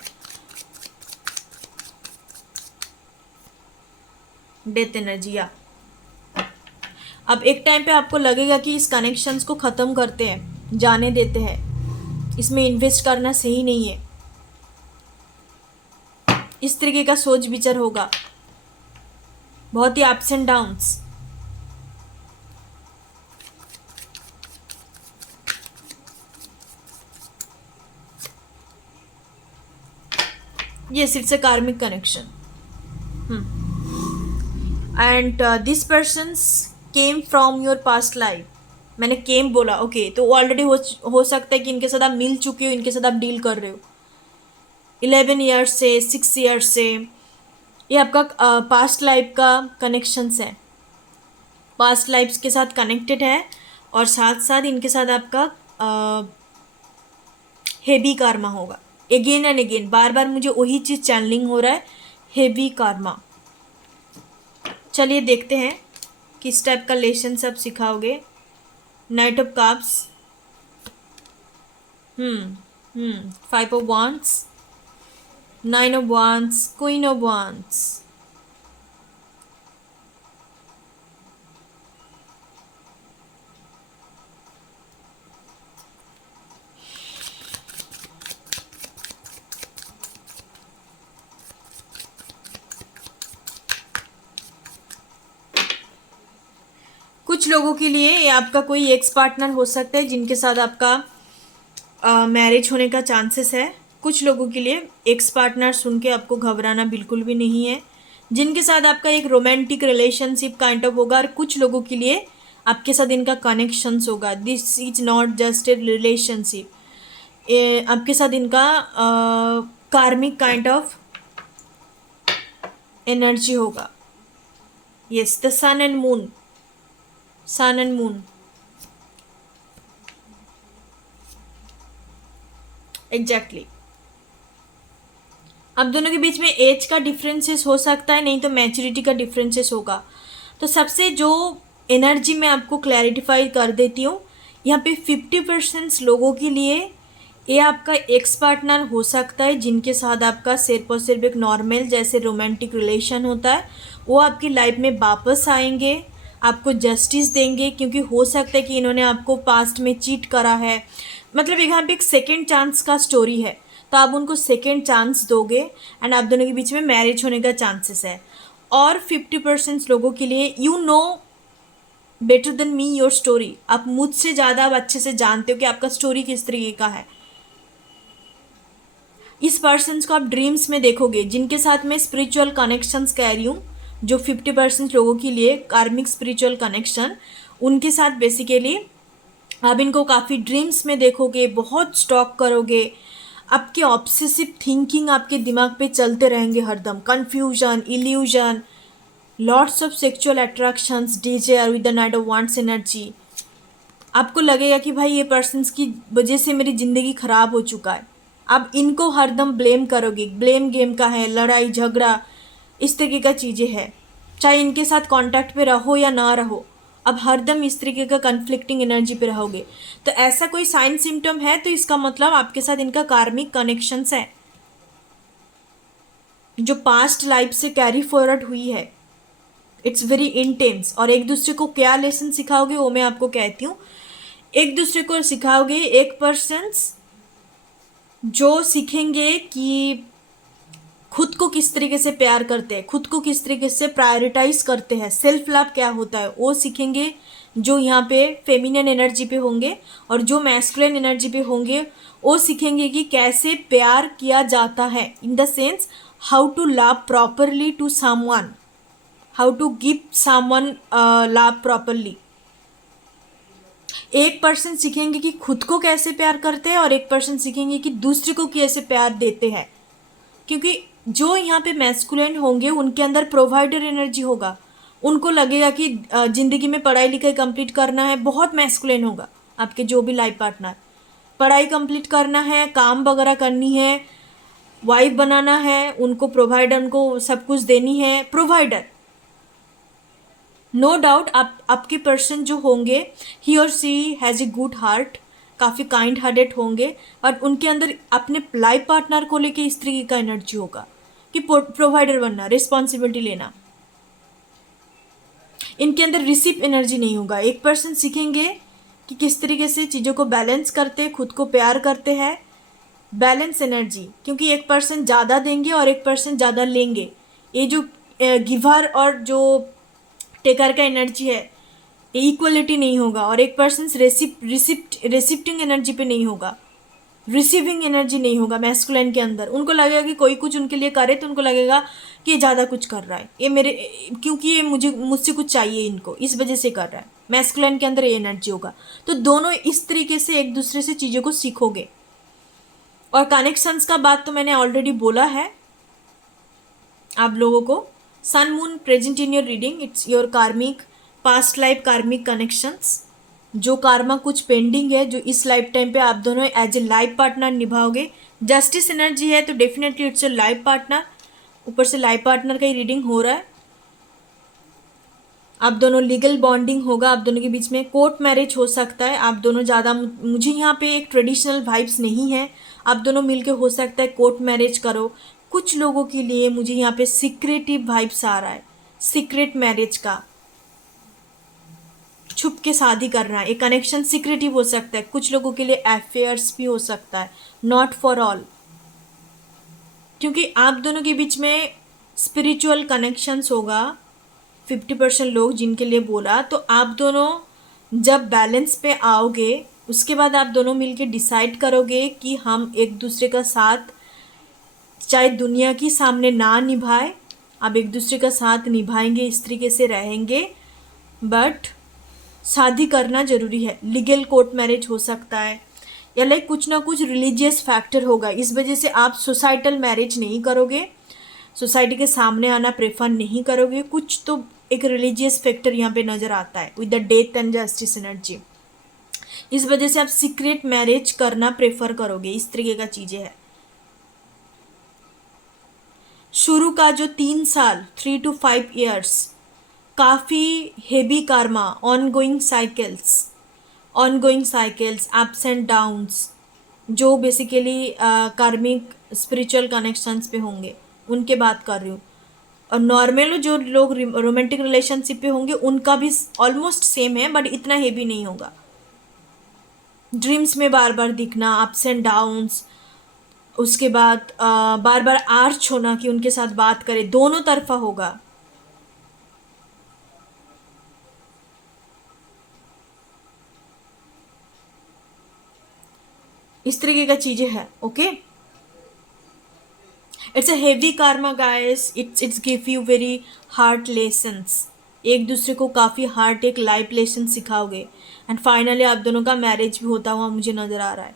डेथ एनर्जी या अब एक टाइम पे आपको लगेगा कि इस कनेक्शंस को ख़त्म करते हैं, जाने देते हैं, इसमें इन्वेस्ट करना सही नहीं है, इस तरीके का सोच विचार होगा, बहुत ही ups and downs. yes it's a karmic connection and this person's came from your past life। मैंने केम बोला, ओके तो ऑलरेडी हो सकता है कि इनके साथ आप मिल चुके हो, इनके साथ आप डील कर रहे हो 11 ईयर्स से, 6 ईयर्स से। ये आपका पास्ट लाइफ का कनेक्शंस है, पास्ट लाइफ्स के साथ कनेक्टेड है, और साथ साथ इनके साथ आपका हेवी कार्मा होगा। अगेन एंड अगेन बार बार मुझे वही चीज़ चैनलिंग हो रहा है, हेवी कार्मा। चलिए देखते हैं किस टाइप का लेसन सब सिखाओगे। Knight of cups, 5 of wands, nine of wands, queen of wands. कुछ लोगों के लिए ये आपका कोई एक्स पार्टनर हो सकता है जिनके साथ आपका मैरिज होने का चांसेस है। कुछ लोगों के लिए एक्स पार्टनर सुन के आपको घबराना बिल्कुल भी नहीं है, जिनके साथ आपका एक रोमांटिक रिलेशनशिप काइंड ऑफ होगा। और कुछ लोगों के लिए आपके साथ इनका कनेक्शंस होगा। This is not just a relationship, आपके साथ इनका कार्मिक काइंड ऑफ एनर्जी होगा। Yes, the sun and moon, sun and moon, exactly. आप दोनों के बीच में एज का डिफरेंसेस हो सकता है, नहीं तो मैच्योरिटी का डिफरेंसेस होगा। तो सबसे जो एनर्जी मैं आपको क्लैरिफाई कर देती हूँ, यहाँ पे 50% लोगों के लिए ये आपका एक्स पार्टनर हो सकता है, जिनके साथ आपका सिर्फ और सिर्फ एक नॉर्मल जैसे रोमांटिक रिलेशन होता है। वो आपकी लाइफ में वापस आएंगे, आपको जस्टिस देंगे, क्योंकि हो सकता है कि इन्होंने आपको पास्ट में चीट करा है। मतलब यहाँ पे एक सेकेंड चांस का स्टोरी है, तो आप उनको सेकेंड चांस दोगे एंड आप दोनों के बीच में मैरिज होने का चांसेस है। और 50% लोगों के लिए you know better than me your story, आप मुझसे ज़्यादा आप अच्छे से जानते हो कि आपका स्टोरी किस तरीके का है। इस पर्सन को आप ड्रीम्स में देखोगे, जिनके साथ मैं स्पिरिचुअल कनेक्शंस कह रही हूँ, जो 50% लोगों के लिए कार्मिक स्पिरिचुअल कनेक्शन, उनके साथ बेसिकली आप इनको काफ़ी ड्रीम्स में देखोगे, बहुत स्टॉक करोगे, आपके ऑब्सेसिव थिंकिंग आपके दिमाग पे चलते रहेंगे हरदम, confusion, illusion, lots of sexual attractions, desire with the knight of wands energy. आपको लगेगा कि भाई ये पर्सन्स की वजह से मेरी ज़िंदगी ख़राब हो चुका है। आप इनको हरदम ब्लेम करोगे, ब्लेम गेम का है, लड़ाई झगड़ा इस तरीके का चीज़ें है। चाहे इनके साथ कांटेक्ट पे रहो या ना रहो, अब हरदम इस तरीके का कन्फ्लिक्टिंग एनर्जी पे रहोगे। तो ऐसा कोई साइन सिम्टम है तो इसका मतलब आपके साथ इनका कार्मिक कनेक्शंस है, जो पास्ट लाइफ से कैरी फॉरवर्ड हुई है। It's very intense. और एक दूसरे को क्या लेसन सिखाओगे वो मैं आपको कहती हूँ। एक दूसरे को सिखाओगे, एक पर्सन्स जो सीखेंगे कि खुद को किस तरीके से प्यार करते हैं, खुद को किस तरीके से प्रायोरिटाइज करते हैं, सेल्फ लव क्या होता है वो सीखेंगे, जो यहाँ पे फेमिनिन एनर्जी पे होंगे। और जो मैस्कुलिन एनर्जी पे होंगे वो सीखेंगे कि कैसे प्यार किया जाता है, in the sense how to love properly to someone, how to give someone love properly. एक पर्सन सीखेंगे कि खुद को कैसे प्यार करते हैं और एक पर्सन सीखेंगे कि दूसरे को कैसे प्यार देते हैं। क्योंकि जो यहाँ पे मैस्कुलिन होंगे उनके अंदर प्रोवाइडर एनर्जी होगा, उनको लगेगा कि ज़िंदगी में पढ़ाई लिखाई कंप्लीट करना है, बहुत मैस्कुलिन होगा आपके जो भी लाइफ पार्टनर, पढ़ाई कंप्लीट करना है, काम वगैरह करनी है, वाइफ बनाना है, उनको प्रोवाइडर, उनको सब कुछ देनी है, प्रोवाइडर। नो डाउट आपके पर्सन जो होंगे ही और सी हैज़ ए गुड हार्ट, काफ़ी काइंड हार्टेड होंगे, और उनके अंदर अपने लाइफ पार्टनर को लेके इस तरीके का एनर्जी होगा कि प्रोवाइडर बनना, रिस्पॉन्सिबिलिटी लेना। इनके अंदर रिसीव एनर्जी नहीं होगा। एक पर्सन सीखेंगे कि किस तरीके से चीज़ों को बैलेंस करते हैं, खुद को प्यार करते हैं, बैलेंस एनर्जी। क्योंकि एक पर्सन ज़्यादा देंगे और एक पर्सन ज़्यादा लेंगे। ये जो गिवर और जो टेकर का एनर्जी है, ये इक्वलिटी नहीं होगा। और एक पर्सन रिसिप्टिंग एनर्जी पे नहीं होगा, रिसीविंग एनर्जी नहीं होगा मैस्कुलिन के अंदर। उनको लगेगा कि कोई कुछ उनके लिए करे तो उनको लगेगा कि ये ज़्यादा कुछ कर रहा है, ये मेरे, क्योंकि ये मुझसे कुछ चाहिए इनको, इस वजह से कर रहा है। मैस्कुलिन के अंदर ये एनर्जी होगा। तो दोनों इस तरीके से एक दूसरे से चीज़ों को सीखोगे। और कनेक्शंस का बात तो मैंने ऑलरेडी बोला है आप लोगों को। Sun moon present in your reading, it's your karmic past life karmic connections. जो कार्मा कुछ पेंडिंग है, जो इस लाइफ टाइम पे आप दोनों एज ए लाइफ पार्टनर निभाओगे। जस्टिस एनर्जी है तो definitely it's a life partner, ऊपर से लाइफ पार्टनर का ही रीडिंग हो रहा है। आप दोनों लीगल बॉन्डिंग होगा, आप दोनों के बीच में कोर्ट मैरिज हो सकता है। आप दोनों ज़्यादा, मुझे यहाँ पे एक ट्रेडिशनल वाइब्स नहीं है, आप दोनों मिलके हो सकता है कोर्ट मैरिज करो। कुछ लोगों के लिए मुझे यहाँ पे सीक्रेटिव वाइब्स आ रहा है, सीक्रेट मैरिज का, छुप के शादी करना। एक कनेक्शन सीक्रेटिव हो सकता है, कुछ लोगों के लिए अफेयर्स भी हो सकता है, नॉट फॉर ऑल, क्योंकि आप दोनों के बीच में स्पिरिचुअल कनेक्शंस होगा। 50% लोग जिनके लिए बोला, तो आप दोनों जब बैलेंस पे आओगे उसके बाद आप दोनों मिलके डिसाइड करोगे कि हम एक दूसरे का साथ चाहे दुनिया की सामने ना निभाए, आप एक दूसरे का साथ निभाएंगे, इस तरीके से रहेंगे, बट शादी करना ज़रूरी है। लीगल कोर्ट मैरिज हो सकता है, या लाइक कुछ ना कुछ रिलीजियस फैक्टर होगा, इस वजह से आप सोसाइटल मैरिज नहीं करोगे, सोसाइटी के सामने आना प्रेफर नहीं करोगे। कुछ तो एक रिलीजियस फैक्टर यहाँ पे नज़र आता है with the death and justice energy, इस वजह से आप सीक्रेट मैरिज करना प्रेफर करोगे, इस तरीके का चीज़ें है। शुरू का जो 3 साल 3 to 5 years काफ़ी heavy Karma, ongoing cycles, ups and downs, जो बेसिकली कार्मिक स्पिरिचुअल कनेक्शंस पे होंगे उनके बात कर रही हूँ। और नॉर्मल जो लोग रोमांटिक रिलेशनशिप पे होंगे उनका भी ऑलमोस्ट सेम है, बट इतना हेवी नहीं होगा। ड्रीम्स में बार बार दिखना, अप्स एंड डाउन्स, उसके बाद बार बार आर्च होना कि उनके साथ बात करें, दोनों तरफा होगा। इस तरीके का चीज़ें है। Okay, it's a heavy karma guys, it's give you very hard lessons, एक दूसरे को काफ़ी हार्ड एक लाइफ लेसन सिखाओगे, एंड फाइनली आप दोनों का मैरिज भी होता हुआ मुझे नज़र आ रहा है।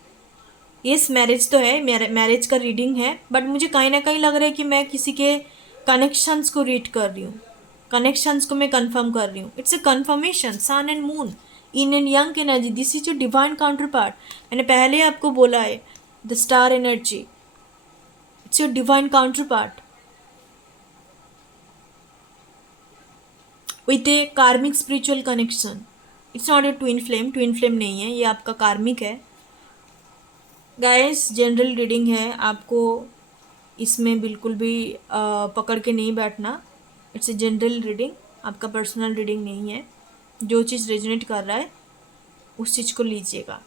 यस, मैरिज तो है, मैरिज का रीडिंग है, बट मुझे कहीं ना कहीं लग रहा है कि मैं किसी के कनेक्शंस को रीड कर रही हूँ, कनेक्शंस को मैं कंफर्म कर रही हूँ। It's a confirmation, sun and moon in and young energy, this is your divine counterpart. मैंने पहले ही आपको बोला है, the star energy, it's your divine counterpart with a karmic spiritual connection. It's not a twin flame, twin flame नहीं है, ये आपका कार्मिक है। गाइस, जनरल रीडिंग है, आपको इसमें बिल्कुल भी पकड़ के नहीं बैठना। इट्स ए जनरल रीडिंग, आपका पर्सनल रीडिंग नहीं है। जो चीज़ रेजोनेट कर रहा है उस चीज़ को लीजिएगा।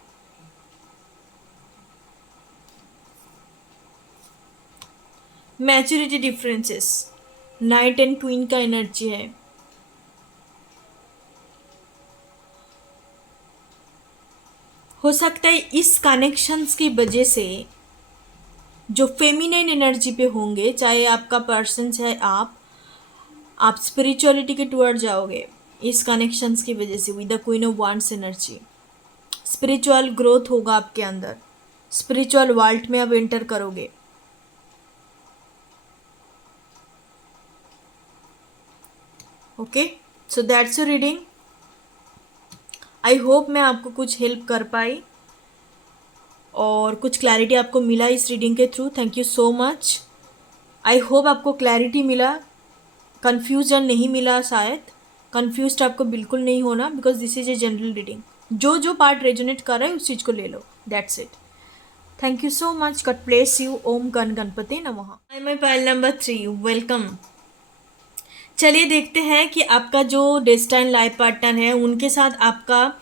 Maturity differences, night and twin का एनर्जी है। हो सकता है इस कनेक्शंस की वजह से जो फेमिनाइन एनर्जी पे होंगे, चाहे आपका पर्सन चाहे आप स्पिरिचुअलिटी के टुवर्ड जाओगे इस कनेक्शंस की वजह से with the queen of wands energy. Spiritual growth होगा आपके अंदर, स्पिरिचुअल वर्ल्ड में आप एंटर करोगे। Okay, so that's your reading. I hope मैं आपको कुछ हेल्प कर पाई और कुछ क्लैरिटी आपको मिला इस रीडिंग के through. Thank you so much. I hope आपको क्लैरिटी मिला, कन्फ्यूजन नहीं मिला। शायद कन्फ्यूज्ड आपको बिल्कुल नहीं होना, because this is a general reading. जो जो पार्ट रेजोनेट कर रहा है उस चीज़ को ले लो, that's it. Thank you so much, God bless you. ओम गण गणपति नमः। I my pile number 3, welcome. चलिए देखते हैं कि आपका जो डेस्टाइन लाइफ पार्टनर है उनके साथ आपका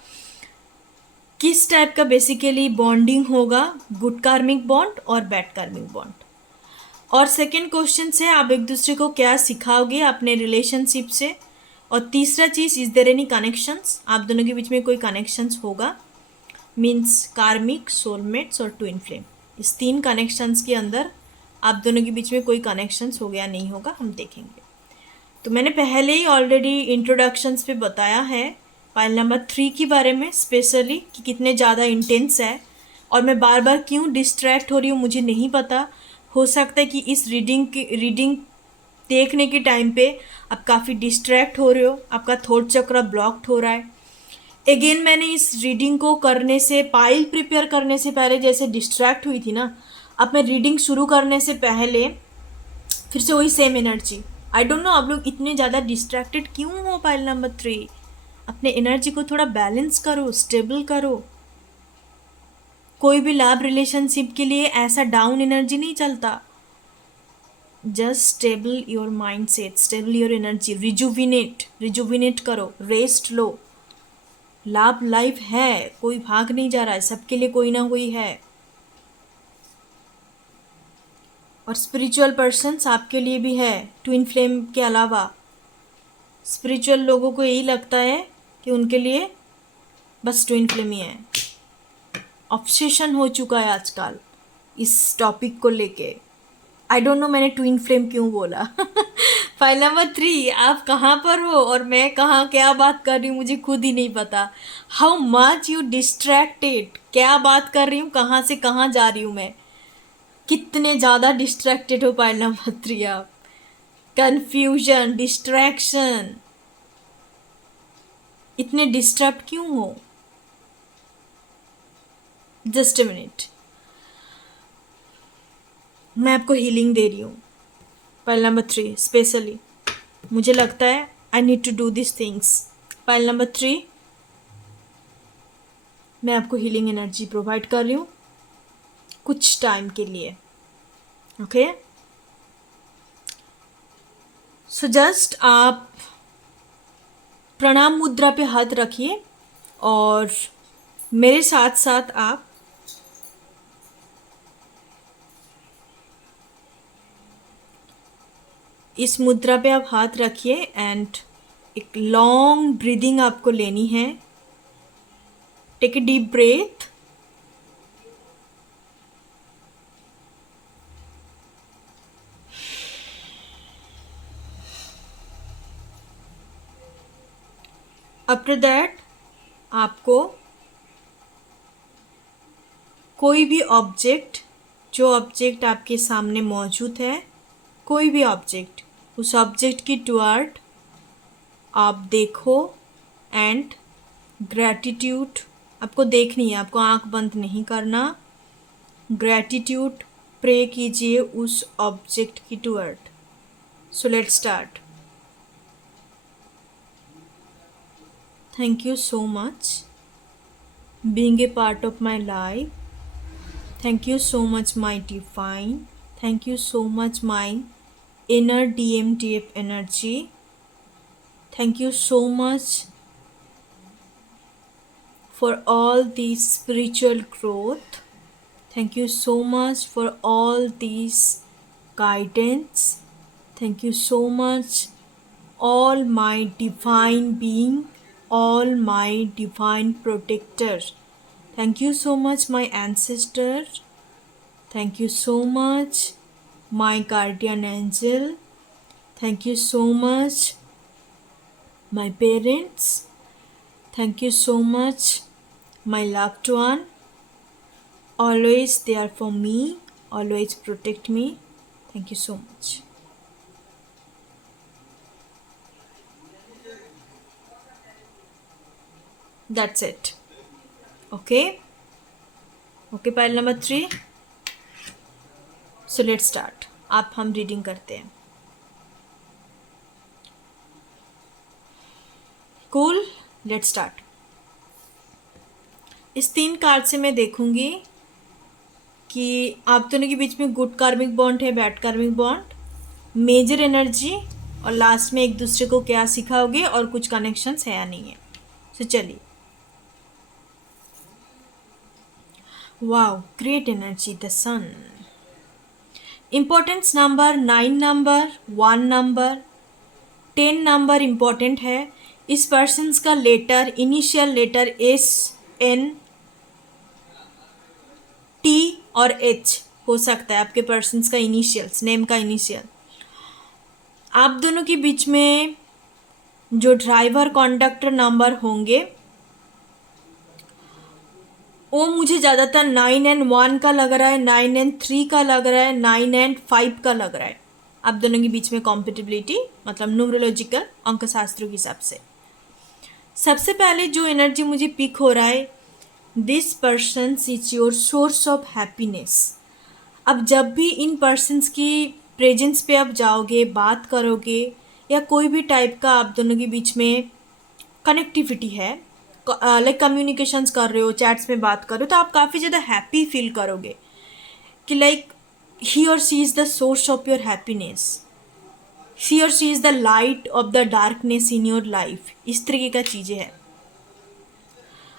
किस टाइप का बेसिकली बॉन्डिंग होगा, गुड कार्मिक बॉन्ड और बैड कार्मिक बॉन्ड। और सेकेंड क्वेश्चन से आप एक दूसरे को क्या सिखाओगे अपने रिलेशनशिप से। और तीसरा चीज़, इज देयर एनी कनेक्शंस, आप दोनों के बीच में कोई कनेक्शंस होगा, मीन्स कार्मिक, सोलमेट्स और ट्विन फ्लेम। इस 3 कनेक्शंस के अंदर आप दोनों के बीच में कोई कनेक्शंस हो गया नहीं होगा, हम देखेंगे। तो मैंने पहले ही ऑलरेडी इंट्रोडक्शंस पे बताया है पाइल नंबर 3 के बारे में स्पेशली, कि कितने ज़्यादा इंटेंस है। और मैं बार बार क्यों डिस्ट्रैक्ट हो रही हूँ मुझे नहीं पता। हो सकता है कि इस रीडिंग देखने के टाइम पे आप काफ़ी डिस्ट्रैक्ट हो रहे हो, आपका थॉट चक्र ब्लॉक्ड हो रहा है। अगेन मैंने इस रीडिंग को करने से, पाइल प्रिपेयर करने से पहले जैसे डिस्ट्रैक्ट हुई थी ना, अब मैं रीडिंग शुरू करने से पहले फिर से वही same energy. I don't no आप लोग इतने ज़्यादा डिस्ट्रैक्टेड क्यों हो पाइल नंबर 3। अपने एनर्जी को थोड़ा बैलेंस करो, स्टेबल करो। कोई भी लव रिलेशनशिप के लिए ऐसा डाउन एनर्जी नहीं चलता। Just stable your mind set, stable your energy, rejuvenate करो, रेस्ट लो। लाभ लाइफ है, कोई भाग नहीं जा रहा है, सबके लिए कोई ना कोई है। और स्पिरिचुअल पर्सन्स आपके लिए भी है। ट्विन फ्लेम के अलावा स्पिरिचुअल लोगों को यही लगता है कि उनके लिए बस ट्विन फ्लेम ही है। ऑब्सेशन हो चुका है आजकल इस टॉपिक को लेके। आई डोंट नो मैंने ट्विन फ्लेम क्यों बोला। फाइल नंबर 3, आप कहाँ पर हो और मैं कहाँ क्या बात कर रही हूँ मुझे खुद ही नहीं पता। हाउ मच यू डिस्ट्रैक्टेड, क्या बात कर रही हूँ, कहाँ से कहाँ जा रही हूँ मैं, कितने ज़्यादा डिस्ट्रैक्टेड हो फाइल नंबर 3 आप। कंफ्यूजन, डिस्ट्रैक्शन, इतने डिस्टर्ब क्यों हो। जस्ट अ मिनट, मैं आपको हीलिंग दे रही हूँ। फाइल नंबर 3 स्पेशली मुझे लगता है I need to do this things. File number 3 मैं आपको हीलिंग एनर्जी प्रोवाइड कर रही हूँ कुछ टाइम के लिए। ओके, सो जस्ट आप प्रणाम मुद्रा पे हाथ रखिए और मेरे साथ साथ आप इस मुद्रा पे आप हाथ रखिए एंड एक लॉन्ग ब्रीदिंग आपको लेनी है। Take a deep breath, after that आपको कोई भी ऑब्जेक्ट, जो ऑब्जेक्ट आपके सामने मौजूद है, कोई भी ऑब्जेक्ट, उस ऑब्जेक्ट की टुवर्ड आप देखो एंड ग्रैटिट्यूड आपको देखनी है, आपको आंख बंद नहीं करना। ग्रैटिट्यूड प्रे कीजिए उस ऑब्जेक्ट की toward. So let's start. Thank you so much being a part of my life. Thank you so much my divine. Thank you so much my inner DMTF energy. Thank you so much for all this spiritual growth. Thank you so much for all this guidance. Thank you so much all my divine being, all my divine protector. Thank you so much my ancestor. Thank you so much my guardian angel. Thank you so much my parents. Thank you so much my loved one. Always there for me, always protect me. Thank you so much. That's it. Okay, pile number 3. So let's start. आप हम reading करते हैं। Cool, let's start. इस 3 card से मैं देखूंगी कि आप दोनों के बीच में गुड कार्मिक बॉन्ड है, बैड कार्मिक बॉन्ड, मेजर एनर्जी, और लास्ट में एक दूसरे को क्या सिखाओगे और कुछ कनेक्शंस है या नहीं है। तो चलिए। Wow, great energy, the sun. Importance number 9 number, 1 number, 10 number important है। इस पर्सन्स का letter, initial letter SN T और H हो सकता है। आपके पर्सन्स का इनिशियल्स, नेम का इनिशियल। आप दोनों के बीच में जो ड्राइवर कॉन्डक्टर नंबर होंगे वो मुझे ज़्यादातर 9 and 1 का लग रहा है, 9 and 3 का लग रहा है, 9 and 5 का लग रहा है। आप दोनों के बीच में कॉम्पेटिबिलिटी, मतलब न्यूमरोलॉजिकल अंकशास्त्रों के हिसाब से। सबसे पहले जो एनर्जी मुझे पिक हो रहा है, this person is your source of happiness. अब जब भी इन पर्सन्स की प्रेजेंस पे आप जाओगे, बात करोगे, या कोई भी टाइप का आप दोनों के बीच में कनेक्टिविटी है, लाइक कम्युनिकेशंस कर रहे हो, चैट्स में बात कर रहे हो, तो आप काफ़ी ज़्यादा हैप्पी फील करोगे कि लाइक ही और she is the source of your happiness, she और she is the light of the darkness in your life. इस तरीके का चीज़ें हैं,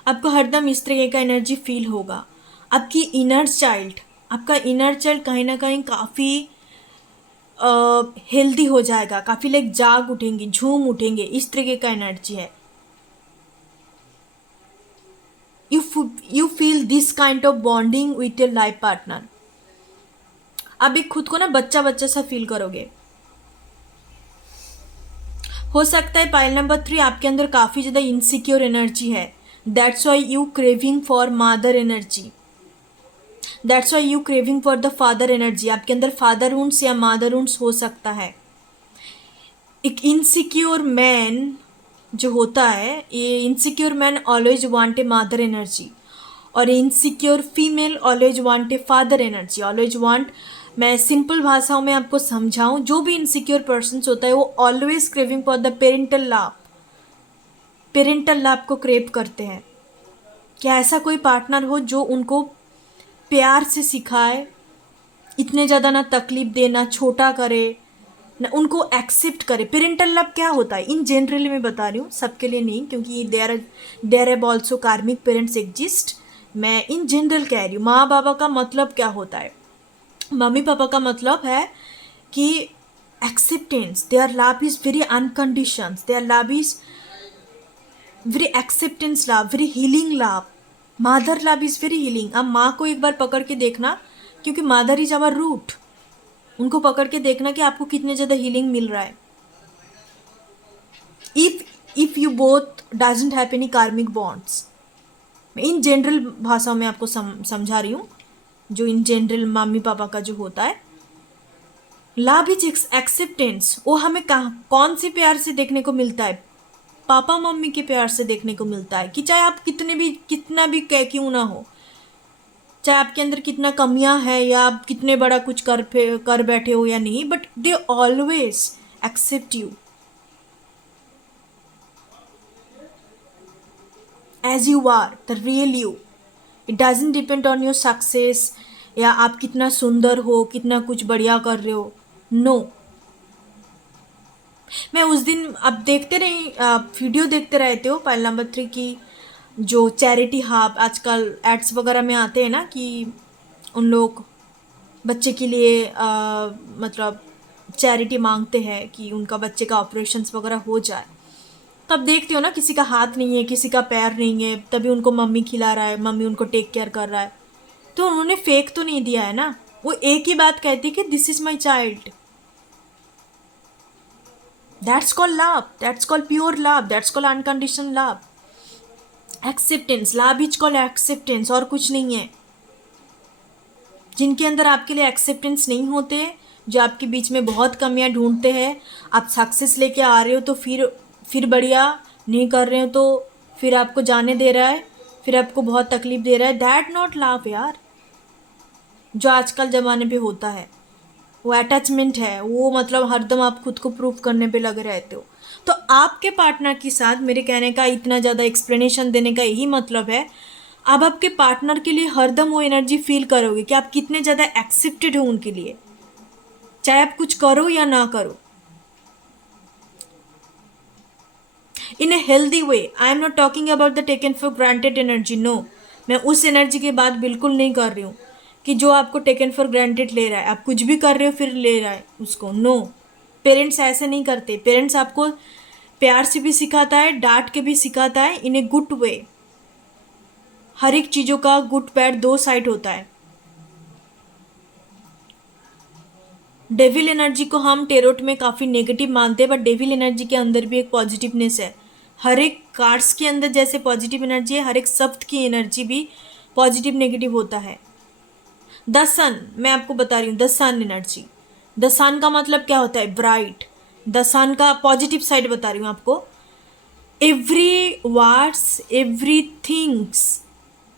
आपको हरदम इस तरीके का एनर्जी फील होगा। आपकी इनर चाइल्ड, आपका इनर चाइल्ड कहीं ना कहीं काफ़ी हेल्दी हो जाएगा, काफ़ी लाइक जाग उठेंगे, झूम उठेंगे, इस तरीके का एनर्जी है। You feel this kind of bonding with your life partner. आप एक खुद को ना बच्चा बच्चा सा फील करोगे। हो सकता है पाइल नंबर 3 आपके अंदर काफ़ी ज़्यादा इनसिक्योर एनर्जी है, that's why you craving for mother energy, that's why you craving for the father energy. आपके अंदर फादर वुंड्स या मदर वुंड्स हो सकता है। एक इनसिक्योर मैन जो होता है, ये insecure man always want a mother energy, और insecure female always want a father energy, always want. मैं सिंपल भाषाओं में आपको समझाऊं, जो भी इनसिक्योर पर्सन्स होता है वो always craving for the parental love, parental love को क्रेव करते हैं। क्या ऐसा कोई पार्टनर हो जो उनको प्यार से सिखाए, इतने ज़्यादा ना तकलीफ दे, ना छोटा करे, ना उनको एक्सेप्ट करे। पेरेंटल लव क्या होता है इन जनरली मैं बता रही हूँ, सबके लिए नहीं, क्योंकि देयर हैव ऑल्सो कार्मिक पेरेंट्स एग्जिस्ट। मैं इन जनरल कह रही हूँ। माँ बाबा का मतलब क्या होता है, मम्मी पापा का मतलब है कि acceptance, their love is very unconditional, their love is very acceptance love, very healing love. Mother love is very healing. आप माँ को एक बार पकड़ के देखना, क्योंकि मदर इज आवर रूट, उनको पकड़ के देखना कि आपको कितने ज़्यादा हीलिंग मिल रहा है। If you both doesn't have any कार्मिक बॉन्ड्स, मैं इन जनरल भाषा में आपको समझा रही हूँ, जो इन जनरल मम्मी पापा का जो होता है। लव इज एक्सेप्टेंस, वो हमें कौन से प्यार से देखने को मिलता है, पापा मम्मी के प्यार से देखने को मिलता है। कि चाहे आप कितना भी कह क्यों ना हो, चाहे आपके अंदर कितना कमियां है, या आप कितने बड़ा कुछ कर बैठे हो या नहीं, but they always accept you as you are, the real you. It doesn't depend on your success, या आप कितना सुंदर हो, कितना कुछ बढ़िया कर रहे हो। नो मैं उस दिन, आप देखते रही, आप वीडियो देखते रहते हो पाइल नंबर 3 की, जो चैरिटी हब आजकल एड्स वगैरह में आते हैं ना, कि उन लोग बच्चे के लिए मतलब चैरिटी मांगते हैं कि उनका बच्चे का ऑपरेशंस वगैरह हो जाए। तब देखते हो ना, किसी का हाथ नहीं है, किसी का पैर नहीं है, तभी उनको मम्मी खिला रहा है, मम्मी उनको टेक केयर कर रहा है। तो उन्होंने फेक तो नहीं दिया है ना, वो एक ही बात कहती है कि this is my child. That's called love, that's called pure love, that's called unconditional love. Acceptance, love is called acceptance, और कुछ नहीं है। जिनके अंदर आपके लिए एक्सेप्टेंस नहीं होते, जो आपके बीच में बहुत कमियां ढूंढते हैं, आप सक्सेस लेके आ रहे हो तो फिर बढ़िया, नहीं कर रहे हो तो फिर आपको जाने दे रहा है, फिर आपको बहुत तकलीफ दे रहा है, दैट नॉट लव यार। जो आजकल ज़माने पे होता है वो अटैचमेंट है, वो मतलब हरदम आप खुद को प्रूव करने पे लगे रहते हो। तो आपके पार्टनर के साथ मेरे कहने का, इतना ज़्यादा एक्सप्लेनेशन देने का यही मतलब है, आप आपके पार्टनर के लिए हरदम वो एनर्जी फील करोगे कि आप कितने ज़्यादा एक्सेप्टेड हो उनके लिए, चाहे आप कुछ करो या ना करो, in a healthy way. I am not talking about the taken for granted energy, no, मैं उस एनर्जी की बात बिल्कुल नहीं कर रही हूँ कि जो आपको टेकन फॉर ग्रांटेड ले रहा है, आप कुछ भी कर रहे हो फिर ले रहा है उसको। नो, पेरेंट्स ऐसे नहीं करते। पेरेंट्स आपको प्यार से भी सिखाता है, डांट के भी सिखाता है, इन ए गुड वे। हर एक चीज़ों का गुड बैड दो साइड होता है। डेविल एनर्जी को हम टेरोट में काफ़ी नेगेटिव मानते हैं, बट डेविल एनर्जी के अंदर भी एक पॉजिटिवनेस है। हर एक कार्ड्स के अंदर जैसे पॉजिटिव एनर्जी है, हर एक शब्द की एनर्जी भी पॉजिटिव नेगेटिव होता है। द सन, मैं आपको बता रही हूँ, द सन एनर्जी, द सन का मतलब क्या होता है, ब्राइट। द सन का पॉजिटिव साइड बता रही हूँ आपको। एवरी वर्ड्स,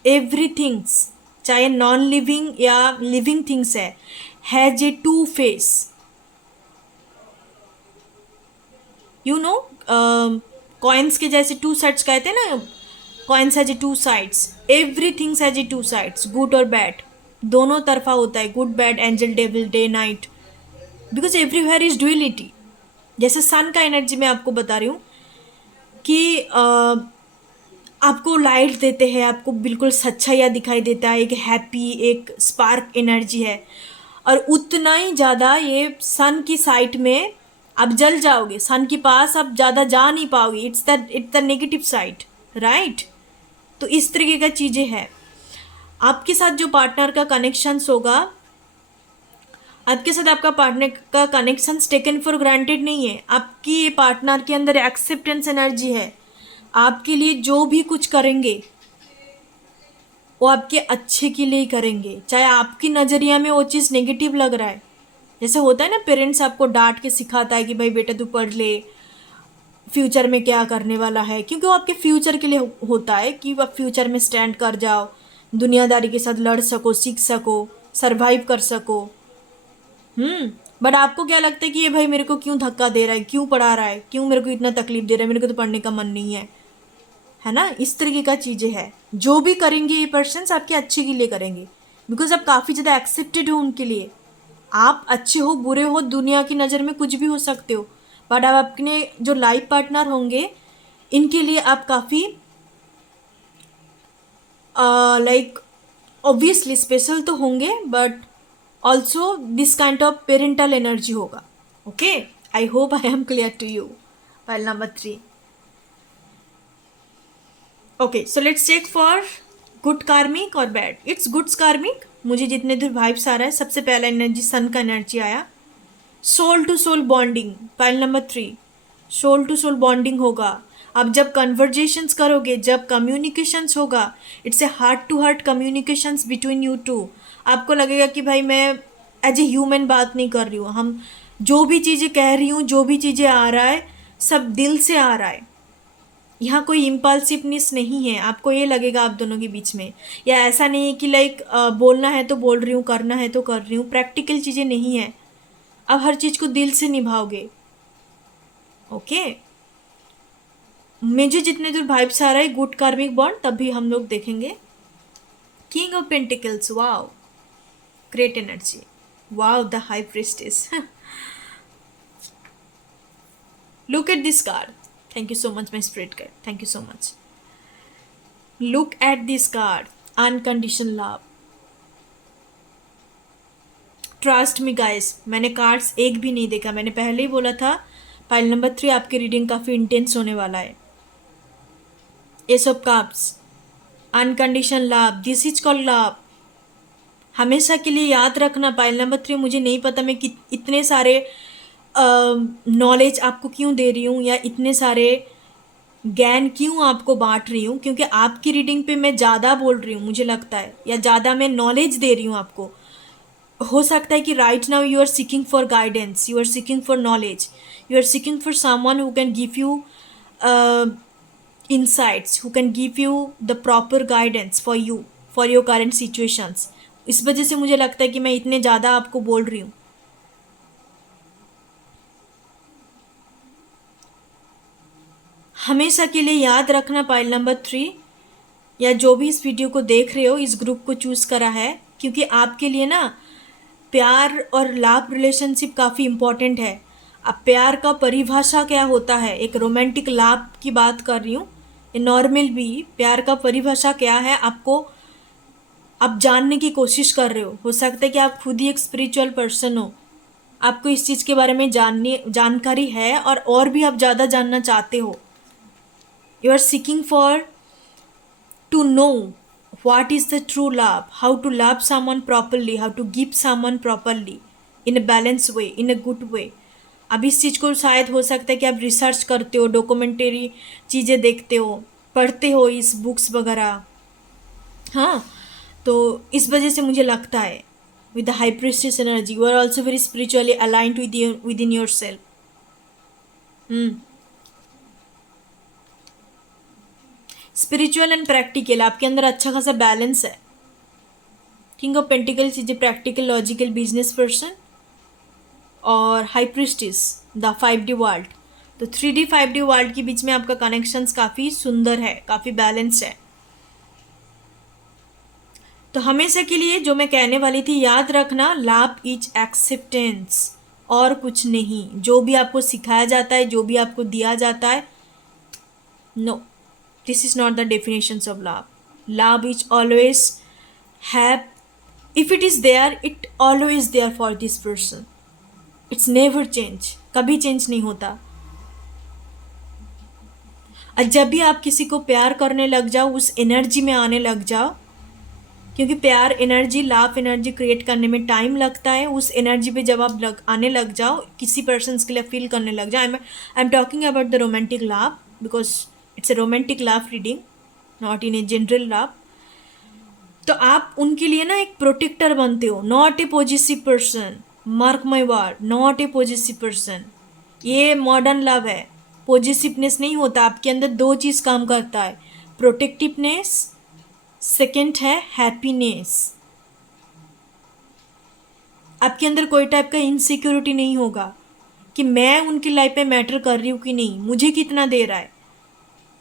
एवरीथिंग्स, चाहे नॉन लिविंग या लिविंग थिंग्स है, has a two face. You know, coins के जैसे टू साइड्स कहते हैं ना, coins has a two sides, everythings has a two sides, good और बैड। दोनों तरफा होता है, good bad, angel devil, day night, because everywhere is duality. जैसे सन का एनर्जी मैं आपको बता रही हूँ कि आपको लाइट देते हैं, आपको बिल्कुल सच्चाई दिखाई देता है, एक हैप्पी, एक स्पार्क एनर्जी है, और उतना ही ज़्यादा ये सन की साइड में आप जल जाओगे, सन के पास आप ज़्यादा जा नहीं पाओगे, it's the negative side, right. तो इस तरीके का चीज़ें हैं। आपके साथ जो पार्टनर का कनेक्शंस होगा, आपके साथ आपका पार्टनर का कनेक्शंस टेकन फॉर ग्रांटेड नहीं है। आपकी पार्टनर के अंदर एक्सेप्टेंस एनर्जी है, आपके लिए जो भी कुछ करेंगे वो आपके अच्छे के लिए ही करेंगे, चाहे आपकी नज़रिया में वो चीज़ नेगेटिव लग रहा है। जैसे होता है ना, पेरेंट्स आपको डांट के सिखाता है कि भाई बेटा तू पढ़ ले, फ्यूचर में क्या करने वाला है, क्योंकि वो आपके फ्यूचर के लिए होता है कि आप फ्यूचर में स्टैंड कर जाओ, दुनियादारी के साथ लड़ सको, सीख सको, सरवाइव कर सको। बट आपको क्या लगता है कि ये भाई मेरे को क्यों धक्का दे रहा है, क्यों पढ़ा रहा है, क्यों मेरे को इतना तकलीफ दे रहा है, मेरे को तो पढ़ने का मन नहीं है ना। इस तरीके का चीज़ें है। जो भी करेंगे ये पर्सन्स आपके अच्छे के लिए करेंगे, बिकॉज आप काफ़ी ज़्यादा एक्सेप्टेड हो उनके लिए। आप अच्छे हो, बुरे हो, दुनिया की नज़र में कुछ भी हो सकते हो, बट आप अपने जो लाइफ पार्टनर होंगे इनके लिए आप काफ़ी लाइक ऑब्वियसली स्पेशल तो होंगे, but also this kind of parental energy होगा। Okay, I hope I am clear to you. Pile number 3। Okay, so let's check for good karmic और बैड। इट्स गुड कार्मिक, मुझे जितने दूर वाइब्स आ रहा है, सबसे पहला एनर्जी सन का एनर्जी आया, soul to soul bonding. File number 3, soul to soul bonding होगा। आप जब कन्वर्जेशंस करोगे, जब कम्युनिकेशंस होगा, it's a heart to heart communications between you two. आपको लगेगा कि भाई मैं एज ए ह्यूमन बात नहीं कर रही हूँ, हम जो भी चीज़ें कह रही हूँ, जो भी चीज़ें आ रहा है, सब दिल से आ रहा है। यहाँ कोई इम्पल्सिवनेस नहीं है। आपको ये लगेगा आप दोनों के बीच में, या ऐसा नहीं है कि लाइक बोलना है तो बोल रही हूँ, करना है तो कर रही हूँ, प्रैक्टिकल चीज़ें नहीं है। आप हर चीज़ को दिल से निभाओगे। ओके, मुझे जितने दूर वाइब्स आ रहा है गुड कार्मिक बॉन्ड, तभी हम लोग देखेंगे king of pentacles. Wow, great energy. Wow, the high priestess. Look at this card. Thank you so much, my spirit guide. Thank you so much. Look at this card. Unconditional love. Trust me guys, मैंने cards एक भी नहीं देखा। मैंने पहले ही बोला था file number 3 आपकी रीडिंग काफ़ी इंटेंस होने वाला है। S of cups, unconditional love, this is called love. हमेशा के लिए याद रखना, फाइल नंबर 3, मुझे नहीं पता मैं इतने सारे नॉलेज आपको क्यों दे रही हूँ, या इतने सारे ज्ञान क्यों आपको बांट रही हूँ, क्योंकि आपकी रीडिंग पे मैं ज़्यादा बोल रही हूँ मुझे लगता है, या ज़्यादा मैं नॉलेज दे रही हूँ आपको। हो सकता है कि right now you are seeking for guidance, you are seeking for knowledge, you are seeking for someone who can give you insights, who can give you the proper guidance for you, for your current situations। इस वजह से मुझे लगता है कि मैं इतने ज़्यादा आपको बोल रही हूँ। हमेशा के लिए याद रखना, पाइल नंबर 3 या जो भी इस वीडियो को देख रहे हो, इस ग्रुप को चूज़ करा है क्योंकि आपके लिए ना प्यार और लव रिलेशनशिप काफ़ी इम्पॉर्टेंट है। अब प्यार का परिभाषा क्या होता है, एक रोमांटिक लव की बात कर रही हूँ, नॉर्मल भी प्यार का परिभाषा क्या है आपको आप जानने की कोशिश कर रहे हो सकता है कि आप खुद ही एक स्पिरिचुअल पर्सन हो, आपको इस चीज़ के बारे में जानकारी है और भी आप ज़्यादा जानना चाहते हो। You are seeking for to know what is the true love, how to love someone properly, how to give someone properly in a balanced way, in a good way। अब इस चीज़ को शायद हो सकता है कि आप रिसर्च करते हो, डॉक्यूमेंट्री चीज़ें देखते हो, पढ़ते हो इस बुक्स वगैरह, हाँ, तो इस वजह से मुझे लगता है with the high priestess energy you are also very spiritually aligned within yourself। Spiritual and practical आपके अंदर अच्छा खासा बैलेंस है। King of pentacles is a practical logical business person, और high priestess the 5D world. तो 3D 5D world के बीच में आपका कनेक्शंस काफ़ी सुंदर है, काफ़ी बैलेंस्ड है। तो हमेशा के लिए जो मैं कहने वाली थी, याद रखना, लव इज एक्सेप्टेंस और कुछ नहीं। जो भी आपको सिखाया जाता है, जो भी आपको दिया जाता है, no, this is not the definition of love. Love is always have, if it is there, it always there for this person. It's never change, कभी चेंज नहीं होता. और जब भी आप किसी को प्यार करने लग जाओ, उस एनर्जी में आने लग जाओ, क्योंकि प्यार एनर्जी, लव एनर्जी क्रिएट करने में टाइम लगता है. उस एनर्जी पे जब आप आने लग जाओ, किसी पर्सन के लिए फील करने लग जाओ. I am talking about the romantic love, because it's a romantic love reading, not in a general love. तो आप उनके लिए ना एक प्रोटेक्टर बनते हो, not a positive person. Mark my word, not a positive person. ये मॉडर्न लव है. पॉजिटिवनेस नहीं होता. आपके अंदर दो चीज़ काम करता है, प्रोटेक्टिवनेस, सेकेंड है हैप्पीनेस. आपके अंदर कोई टाइप का इनसिक्योरिटी नहीं होगा कि मैं उनकी लाइफ में मैटर कर रही हूँ कि नहीं, मुझे कितना दे रहा है,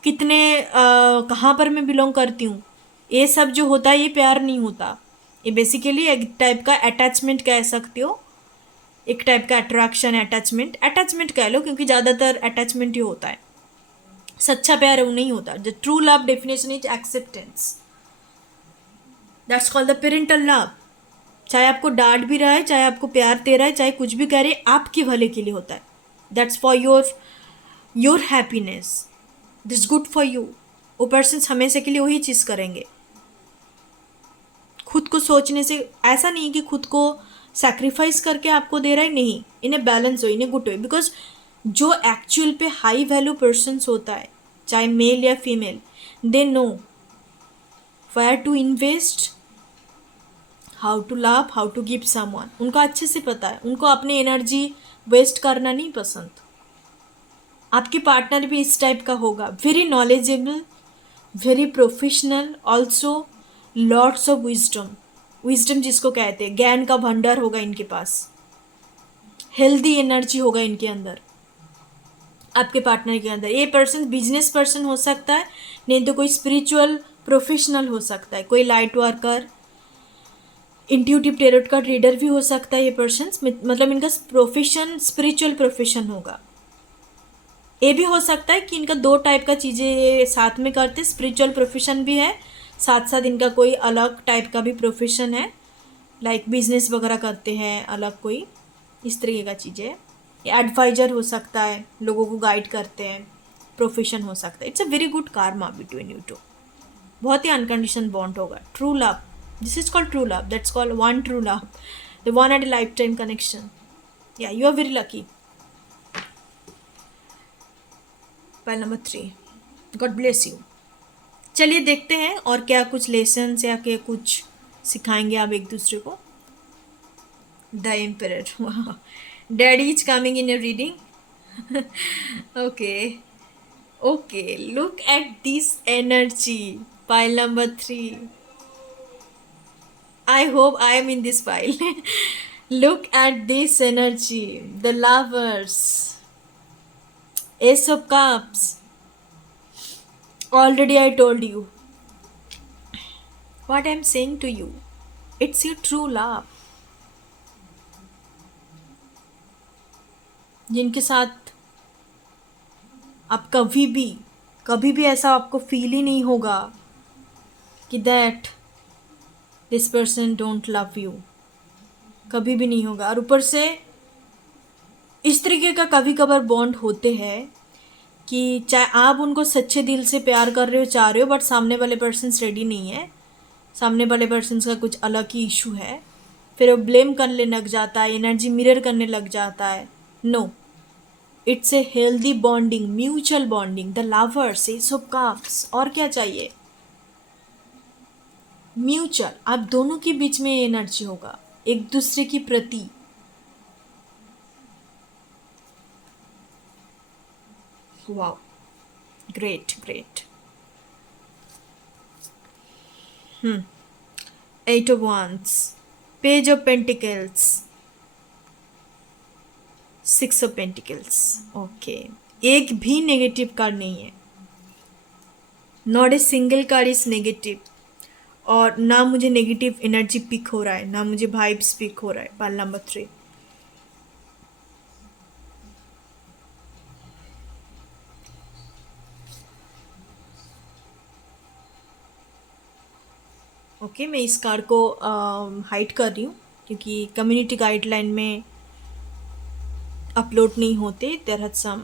कितने कहाँ पर मैं बिलोंग करती हूँ. ये सब जो होता है, ये प्यार नहीं होता. ये बेसिकली एक टाइप का अटैचमेंट कह सकते हो, एक टाइप का अट्रैक्शन, अटैचमेंट कह लो, क्योंकि ज़्यादातर अटैचमेंट ही होता है. सच्चा प्यार वो नहीं होता. The true love definition is acceptance. That's called the parental love. चाहे आपको डांट भी रहा है, चाहे आपको प्यार दे रहा है, चाहे कुछ भी करे, आपके भले के लिए होता है. That's for your happiness, this good for you. वो पर्सन हमेशा के लिए वही चीज़ करेंगे. खुद को सोचने से ऐसा नहीं कि खुद को सैक्रिफाइस करके आपको दे रहा है, नहीं. इन्हें बैलेंस हो, इन्हें गुड हो. बिकॉज जो एक्चुअल पे हाई वैल्यू पर्सन्स होता है, चाहे मेल या female, they know where to invest, how to love, how to give someone. उनको अच्छे से पता है. उनको अपनी एनर्जी वेस्ट करना नहीं पसंद. आपके पार्टनर भी इस टाइप का होगा. Very knowledgeable, very professional, also lots of wisdom. Wisdom जिसको कहते हैं, ज्ञान का भंडार होगा इनके पास. हेल्दी एनर्जी होगा इनके अंदर, आपके पार्टनर के अंदर. ये पर्सन बिजनेस पर्सन हो सकता है, नहीं तो कोई स्पिरिचुअल प्रोफेशनल हो सकता है, कोई light worker, intuitive tarot card reader भी हो सकता है. ये पर्सन मतलब इनका प्रोफेशन स्पिरिचुअल प्रोफेशन होगा. ये भी हो सकता है कि इनका दो टाइप का चीज़ें साथ में करते, स्पिरिचुअल प्रोफेशन भी है, साथ साथ इनका कोई अलग टाइप का भी प्रोफेशन है, लाइक बिजनेस वगैरह करते हैं अलग, कोई इस तरीके का चीज़ें. एडवाइजर हो सकता है, लोगों को गाइड करते हैं, प्रोफेशन हो सकता है. It's a very good karma between you two. बहुत ही अनकंडीशन बॉन्ड होगा. True love, this is called true love. That's called one true love, the one at a lifetime connection. Yeah you are very lucky. Pile number 3, God bless you. चलिए देखते हैं और क्या कुछ lessons या क्या कुछ सिखाएंगे आप एक दूसरे को. The emperor, daddy is coming in your reading. Okay, look at this energy. Pile number 3. I hope I am in this pile. Look at this energy. The lovers. Ace of Cups. Already I told you. What I am saying to you. It's your true love. जिनके साथ आप कभी भी ऐसा आपको feel ही नहीं होगा कि that this person don't love you. कभी भी नहीं होगा. और ऊपर से इस तरीके का कभी कभार बॉन्ड होते हैं कि चाहे आप उनको सच्चे दिल से प्यार कर रहे हो, चाह रहे हो, बट सामने वाले पर्सन रेडी नहीं है, सामने वाले पर्सन का कुछ अलग ही इशू है, फिर वो ब्लेम करने लग जाता है, एनर्जी मिरर करने लग जाता है. No, it's a healthy bonding, mutual bonding. The lovers, ace of cups. और क्या चाहिए? म्यूचुअल. आप दोनों के बीच में एनर्जी होगा एक दूसरे की प्रति. Wow, great. 8 of Wands, Page of Pentacles, 6 of Pentacles. Okay, एक भी नेगेटिव कार्ड नहीं है. Not a single card is negative. और ना मुझे नेगेटिव एनर्जी पिक हो रहा है, ना मुझे वाइब्स पिक हो रहा है। पाल नंबर 3। ओके, मैं इस कार्ड को हाइड कर रही हूँ क्योंकि कम्युनिटी गाइडलाइन में अपलोड नहीं होते। There has some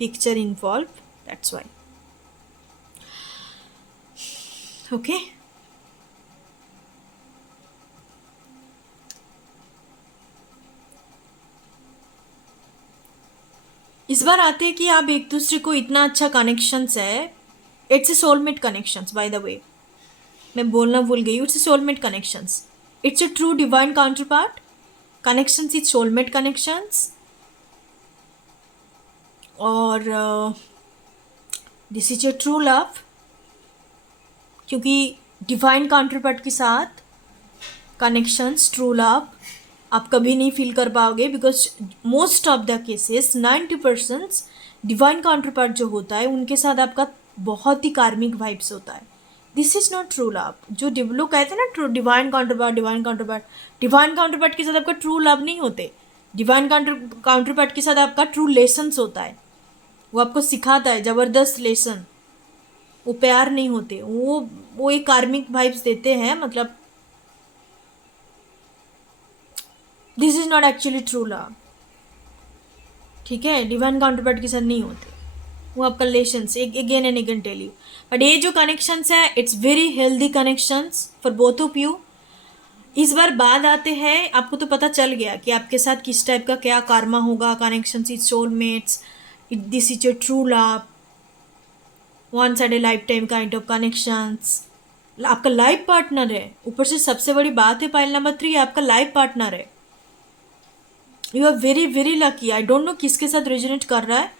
picture involve, that's why. Okay, इस बार आते हैं कि आप एक दूसरे को इतना अच्छा कनेक्शंस है। It's a soulmate connections, by the way, मैं बोलना भूल गई। It's a soulmate connections, it's a true divine counterpart connections, is soulmate connections. और this is a true love, क्योंकि डिवाइन काउंटर पार्ट के साथ कनेक्शंस, ट्रू लव आप कभी नहीं फील कर पाओगे, because most of the cases 90% divine counter part जो होता है उनके साथ आपका बहुत ही कार्मिक वाइब्स होता है। This is not true love. जो लोग कहते हैं ना true divine counter part, divine counter part, divine counterpart के साथ आपका ट्रू लव नहीं होते। डिवाइन काउंटर पार्ट के साथ आपका ट्रू लेसन्स होता है। वो आपको सिखाता है ज़बरदस्त लेसन। वो प्यार नहीं होते, वो एक कार्मिक वाइब्स देते हैं। मतलब this is not actually true love, ठीक है। डिवाइन काउंटर पार्ट के साथ नहीं होते, वो आपका रिलेशंस एक again and again tell you. But ये जो कनेक्शंस है it's very healthy connections for both of you. इस बार बाद आते हैं, आपको तो पता चल गया कि आपके साथ किस टाइप का क्या karma होगा। Connections is soulmates, this is your true love, one side A life time kind of connections. आपका लाइफ पार्टनर है। ऊपर से सबसे बड़ी बात है पाइल नंबर 3, आपका लाइफ पार्टनर है। You are very very lucky. I don't know किसके साथ रेजोनेट कर रहा है,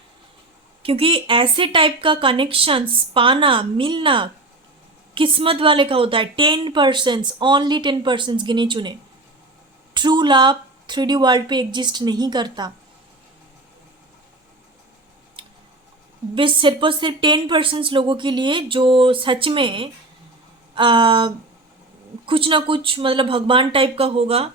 क्योंकि ऐसे टाइप का कनेक्शंस पाना, मिलना किस्मत वाले का होता है। 10%, ओनली 10% गिने चुने। ट्रू लव 3D वर्ल्ड पे एग्जिस्ट नहीं करता। बस सिर्फ और सिर्फ 10% लोगों के लिए जो सच में कुछ ना कुछ मतलब भगवान टाइप का होगा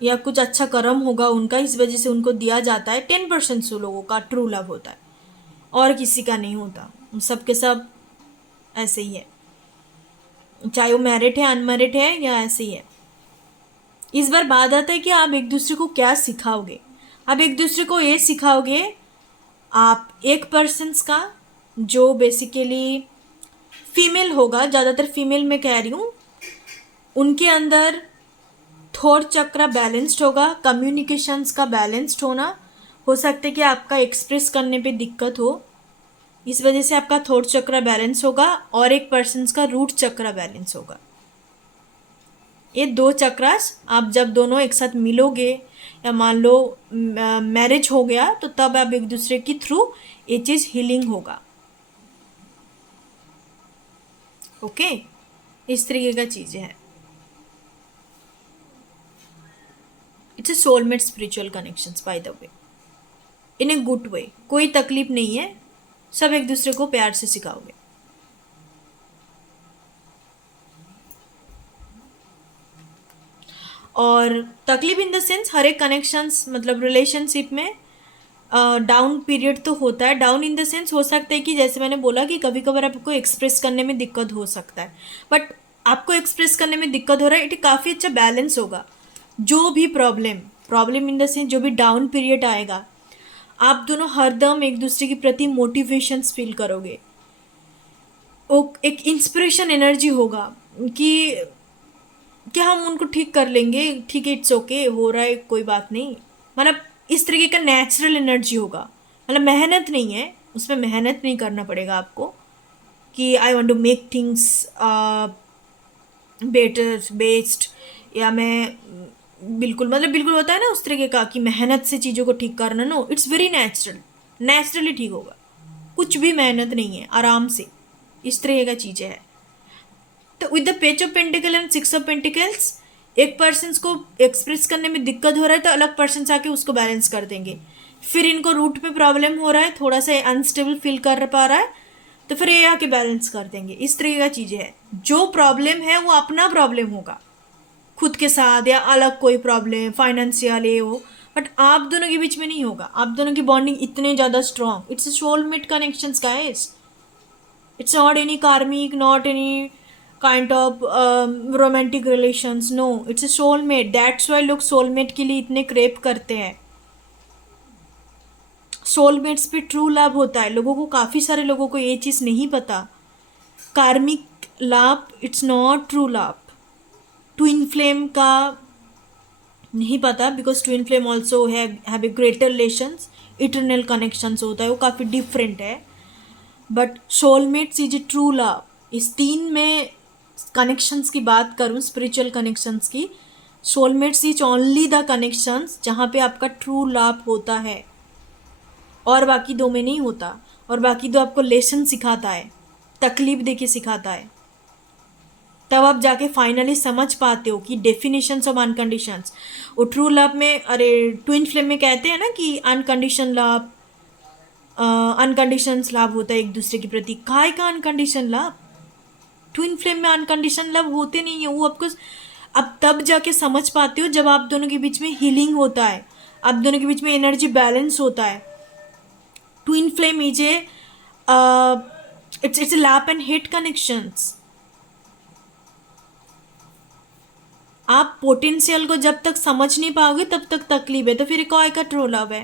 या कुछ अच्छा कर्म होगा उनका, इस वजह से उनको दिया जाता है। 10% लोगों का ट्रू लव होता है और किसी का नहीं होता। सबके सब ऐसे ही है, चाहे वो मैरिड है, अनमैरिड है या ऐसे ही है। इस बार बात आता है कि आप एक दूसरे को क्या सिखाओगे। आप एक दूसरे को ये सिखाओगे, आप एक पर्सन्स का जो बेसिकली फीमेल होगा, ज़्यादातर फीमेल में कह रही हूँ, उनके अंदर थॉट चक्र बैलेंस्ड होगा। कम्युनिकेशंस का बैलेंस्ड होना। हो सकता है कि आपका एक्सप्रेस करने पे दिक्कत हो, इस वजह से आपका थॉट चक्र बैलेंस होगा और एक पर्सन्स का रूट चक्र बैलेंस होगा। ये दो चक्रास आप जब दोनों एक साथ मिलोगे या मान लो मैरिज हो गया तो तब आप एक दूसरे की थ्रू ये चीज़ हीलिंग होगा। ओके, इस तरीके का चीज़ें हैं। It's a soulmate spiritual connections by the way, in a good way. कोई तकलीफ नहीं है, सब एक दूसरे को प्यार से सिखाओगे। और तकलीफ इन द सेंस हर एक कनेक्शंस मतलब रिलेशनशिप में डाउन पीरियड तो होता है। डाउन इन द सेंस हो सकता है कि जैसे मैंने बोला कि कभी कभार आपको एक्सप्रेस करने में दिक्कत हो सकता है, बट आपको एक्सप्रेस करने में दिक्कत हो रहा है, इट काफ़ी अच्छा बैलेंस होगा। जो भी प्रॉब्लम इन द सेंस जो भी डाउन पीरियड आएगा, आप दोनों हरदम एक दूसरे के प्रति मोटिवेशंस फील करोगे। एक इंस्पिरेशन एनर्जी होगा कि क्या हम उनको ठीक कर लेंगे, ठीक है, इट्स ओके, हो रहा है, कोई बात नहीं। मतलब इस तरीके का नेचुरल एनर्जी होगा। मतलब मेहनत नहीं है, उसमें मेहनत नहीं करना पड़ेगा आपको कि I want to make things better best, या मैं बिल्कुल होता है ना उस तरीके का कि मेहनत से चीज़ों को ठीक करना। नो, इट्स वेरी नेचुरली ठीक होगा। कुछ भी मेहनत नहीं है, आराम से, इस तरीके का चीज़ें हैं। तो with the page of pentacle and 6 of pentacles, एक पर्सन को एक्सप्रेस करने में दिक्कत हो रहा है तो अलग पर्सन आके उसको बैलेंस कर देंगे। फिर इनको रूट में प्रॉब्लम हो रहा है, थोड़ा सा अनस्टेबल फील कर पा रहा है, तो फिर ये आके बैलेंस कर देंगे। इस तरीके का चीज़ें है। जो प्रॉब्लम है वो अपना प्रॉब्लम होगा खुद के साथ, या अलग कोई प्रॉब्लम फाइनेंशियल ये हो, बट आप दोनों के बीच में नहीं होगा। आप दोनों की बॉन्डिंग इतने ज़्यादा strong, it's soulmate connections guys. It's not any karmic, not any kind of romantic relations. No, it's a soulmate. That's why लोग soulmate के लिए इतने क्रेप करते हैं। सोलमेट्स पे ट्रू लव होता है। लोगों को, काफ़ी सारे लोगों को ये चीज़ नहीं पता। कार्मिक love it's not true love. Twin flame का नहीं पता, because twin flame also have a greater relations, eternal connections होता है, वो काफ़ी डिफरेंट है। But soulmates is a true love. इस तीन में कनेक्शंस की बात करूँ, स्पिरिचुअल कनेक्शंस की, soulmates is only the connections जहाँ पे आपका ट्रू लव होता है, और बाकी दो में नहीं होता। और बाकी दो आपको लेसन सिखाता है, तकलीफ देके सिखाता है, तब आप जाके फाइनली समझ पाते हो कि डेफिनेशंस ऑफ अनकंडीशंस। वो ट्रू लव में, अरे ट्विन फ्लेम में कहते हैं ना कि अनकंडीशन लव, अनकंडीशन लव होता है एक दूसरे के प्रति। काय का अनकंडीशन लव? ट्विन फ्लेम में अनकंडीशन लव होते नहीं है। वो आपको अब तब जाके समझ पाते हो जब आप दोनों के बीच में हीलिंग होता है, आप दोनों के बीच में एनर्जी बैलेंस होता है। Twin flame is a it's love and hate connections. आप पोटेंशियल को जब तक समझ नहीं पाओगे तब तक तकलीफ है। तो फिर काय का ट्रू लव है?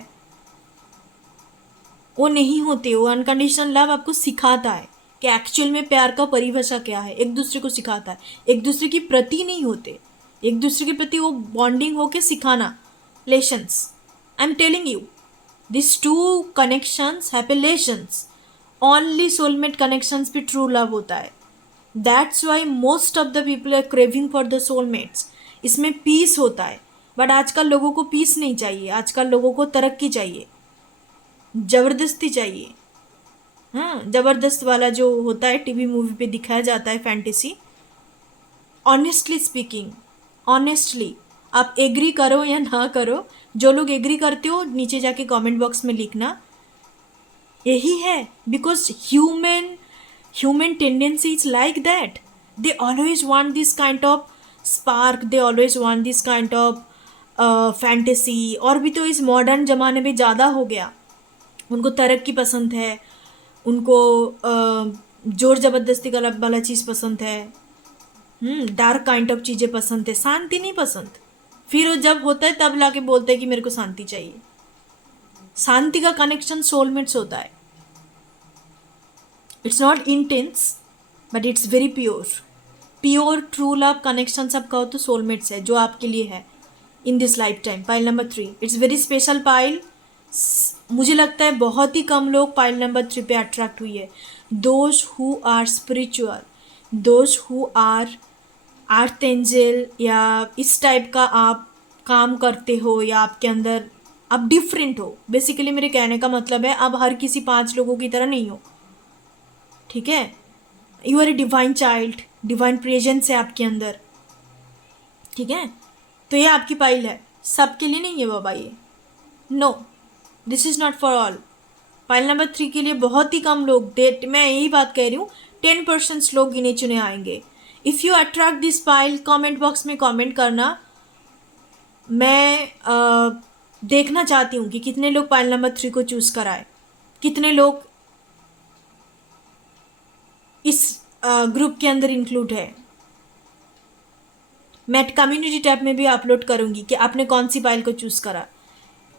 वो नहीं होते। वो अनकंडीशनल लव आपको सिखाता है कि एक्चुअल में प्यार का परिभाषा क्या है, एक दूसरे को सिखाता है। एक दूसरे की प्रति नहीं होते, एक दूसरे के प्रति वो बॉन्डिंग होके सिखाना, lessons. I am telling you this two connections have a lessons. Only soulmate connections पे ट्रू लव होता है। That's why most of the people are craving for the soulmates. इसमें पीस होता है, बट आजकल लोगों को पीस नहीं चाहिए। आजकल लोगों को तरक्की चाहिए, ज़बरदस्ती चाहिए। हाँ, ज़बरदस्त वाला जो होता है टीवी मूवी पे दिखाया जाता है, फैंटेसी। ऑनेस्टली स्पीकिंग, ऑनेस्टली आप एग्री करो या ना करो, जो लोग एग्री करते हो नीचे जाके कमेंट बॉक्स में लिखना। यही है, because human tendency is like that. They always want this kind of spark, they always want this kind of fantasy. और भी तो इस मॉडर्न ज़माने में ज़्यादा हो गया। उनको तरक्की पसंद है, उनको जोर ज़बरदस्ती वाला चीज़ पसंद है, डार्क काइंड ऑफ चीज़ें पसंद है, शांति नहीं पसंद। फिर वो जब होता है तब लाके बोलते हैं कि मेरे को शांति चाहिए। शांति का कनेक्शन सोलमेट्स होता है। It's not intense but it's very pure true love connection. सब कहो तो सोलमेट्स है जो आपके लिए है in this life time. Pile number 3 it's very special pile. मुझे लगता है बहुत ही कम लोग पाइल नंबर 3 पे अट्रैक्ट हुई है। Those who are spiritual, those who are earth angel, या इस टाइप का आप काम करते हो, या आपके अंदर आप डिफरेंट हो। बेसिकली मेरे कहने का मतलब है आप हर किसी 5 लोगों की तरह नहीं हो, ठीक है। You are a divine child, divine presence है आपके अंदर, ठीक है। तो ये आपकी पाइल है, सबके लिए नहीं है बाबा ये। No, this is not for all. Pile number 3 के लिए बहुत ही कम लोग, मैं यही बात कह रही हूँ, 10% लोग गिने चुने आएंगे। If you attract this pile, comment box में कमेंट करना। मैं देखना चाहती हूँ कि कितने लोग पाइल नंबर 3 को चूज़ कराए, कितने लोग इस ग्रुप के अंदर इंक्लूड है। मैं कम्युनिटी टैब में भी अपलोड करूँगी कि आपने कौन सी पाइल को चूज़ करा।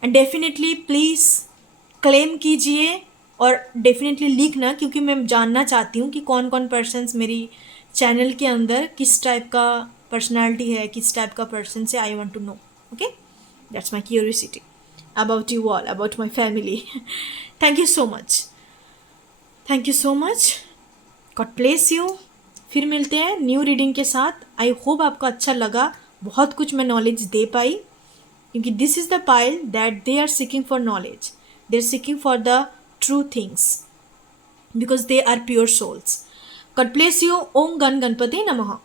एंड डेफिनेटली प्लीज़ क्लेम कीजिए और डेफिनेटली लिखना, क्योंकि मैं जानना चाहती हूँ कि कौन कौन पर्सन्स मेरी चैनल के अंदर किस टाइप का पर्सनालिटी है, किस टाइप का पर्सन से। I want to know, okay. That's my curiosity about you all, about my family. Thank you so much, thank you so much. God bless you. फिर मिलते हैं न्यू रीडिंग के साथ। आई होप आपको अच्छा लगा, बहुत कुछ मैं नॉलेज दे पाई, क्योंकि this is the pile that they are seeking for knowledge, they are seeking for the true things, because they are pure souls. God bless you. ओम गण गणपति नमः।